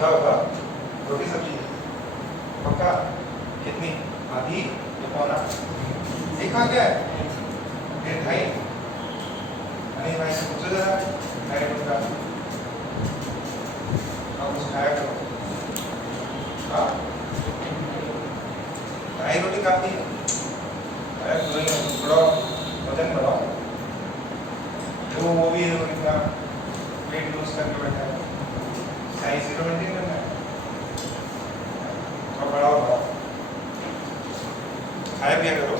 बताओ रोटी सब्जी पक्का? कितनी? आधी या पौना? एक खा क्या है? फिर ढाई? अरे भाई से पूछो जरा, ढाई रोटी का आप कुछ खाया करो। हाँ ढाई रोटी काफी है, थोड़ा वजन बढ़ाओ। वो भी इतना वेट लूज करके बैठा है, साइज 0 मेंटेन करना है, थोड़ा बढ़ाओ, खाया पिया करो।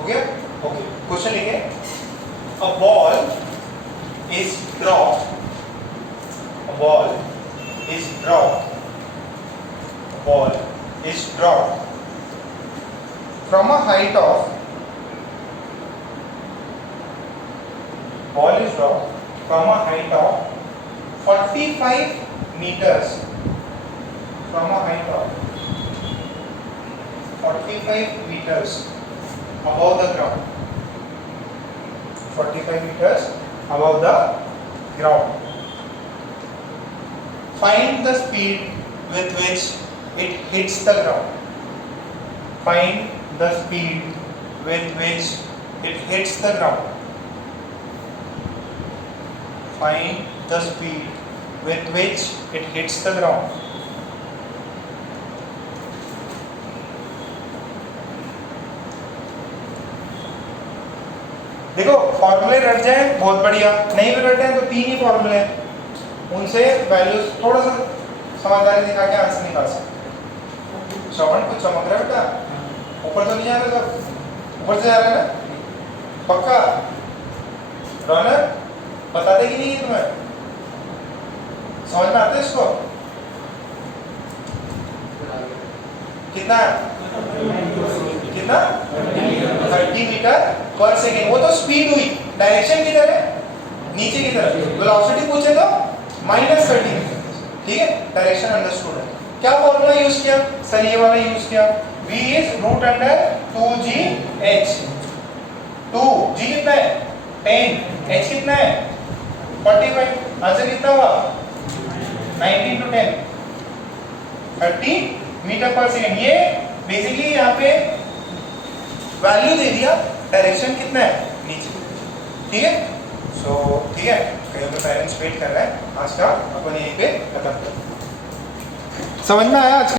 हो गया? ओके, क्वेश्चन लिखे। A ball is dropped. A ball is dropped. A ball is dropped from a height of. Ball is dropped from a height of 45 meters. From a height of 45 meters above the ground. 45 meters above the ground. Find the speed with which it hits the ground. Find the speed with which it hits the ground. Find the speed with which it hits the ground. देखो फॉर्मूले रट जाए बहुत बढ़िया, नहीं भी रटे हैं तो 3 ही फॉर्मूले हैं, उनसे वैल्यूज थोड़ा सा समझदारी दिखा के आंसर निकाल सकते। श्रवण कुछ चमक रहा है बेटा? ऊपर तो नहीं आ रहा, सब ऊपर से आ रहा है ना? पक्का? रौनक बता देगी नहीं तुम्हें? समझ में आता है इसको? कितना कितना 30 मीटर पर सेकेंड। वो तो स्पीड हुई, डायरेक्शन किधर है? नीचे की तरफ। वेलोसिटी पूछे तो -30, ठीक है, डायरेक्शन अंडरस्टूड है। क्या फॉर्मूला यूज किया? सर ये वाला यूज किया, v is √2gh। 2g कितना है? 10, h कितना है? 45। आंसर कितना हुआ? 19 to 10, 30 मीटर पर सेकेंड। ये बेसिकली यहाँ पे वैल्यू दे दिया, डायरेक्शन कितना है? नीचे, ठीक है। सो ठीक है, कहीं पे पेरेंट्स वेट कर रहा है। आज का अपन यहीं पे खत्म करते हैं। समझ में आया आज?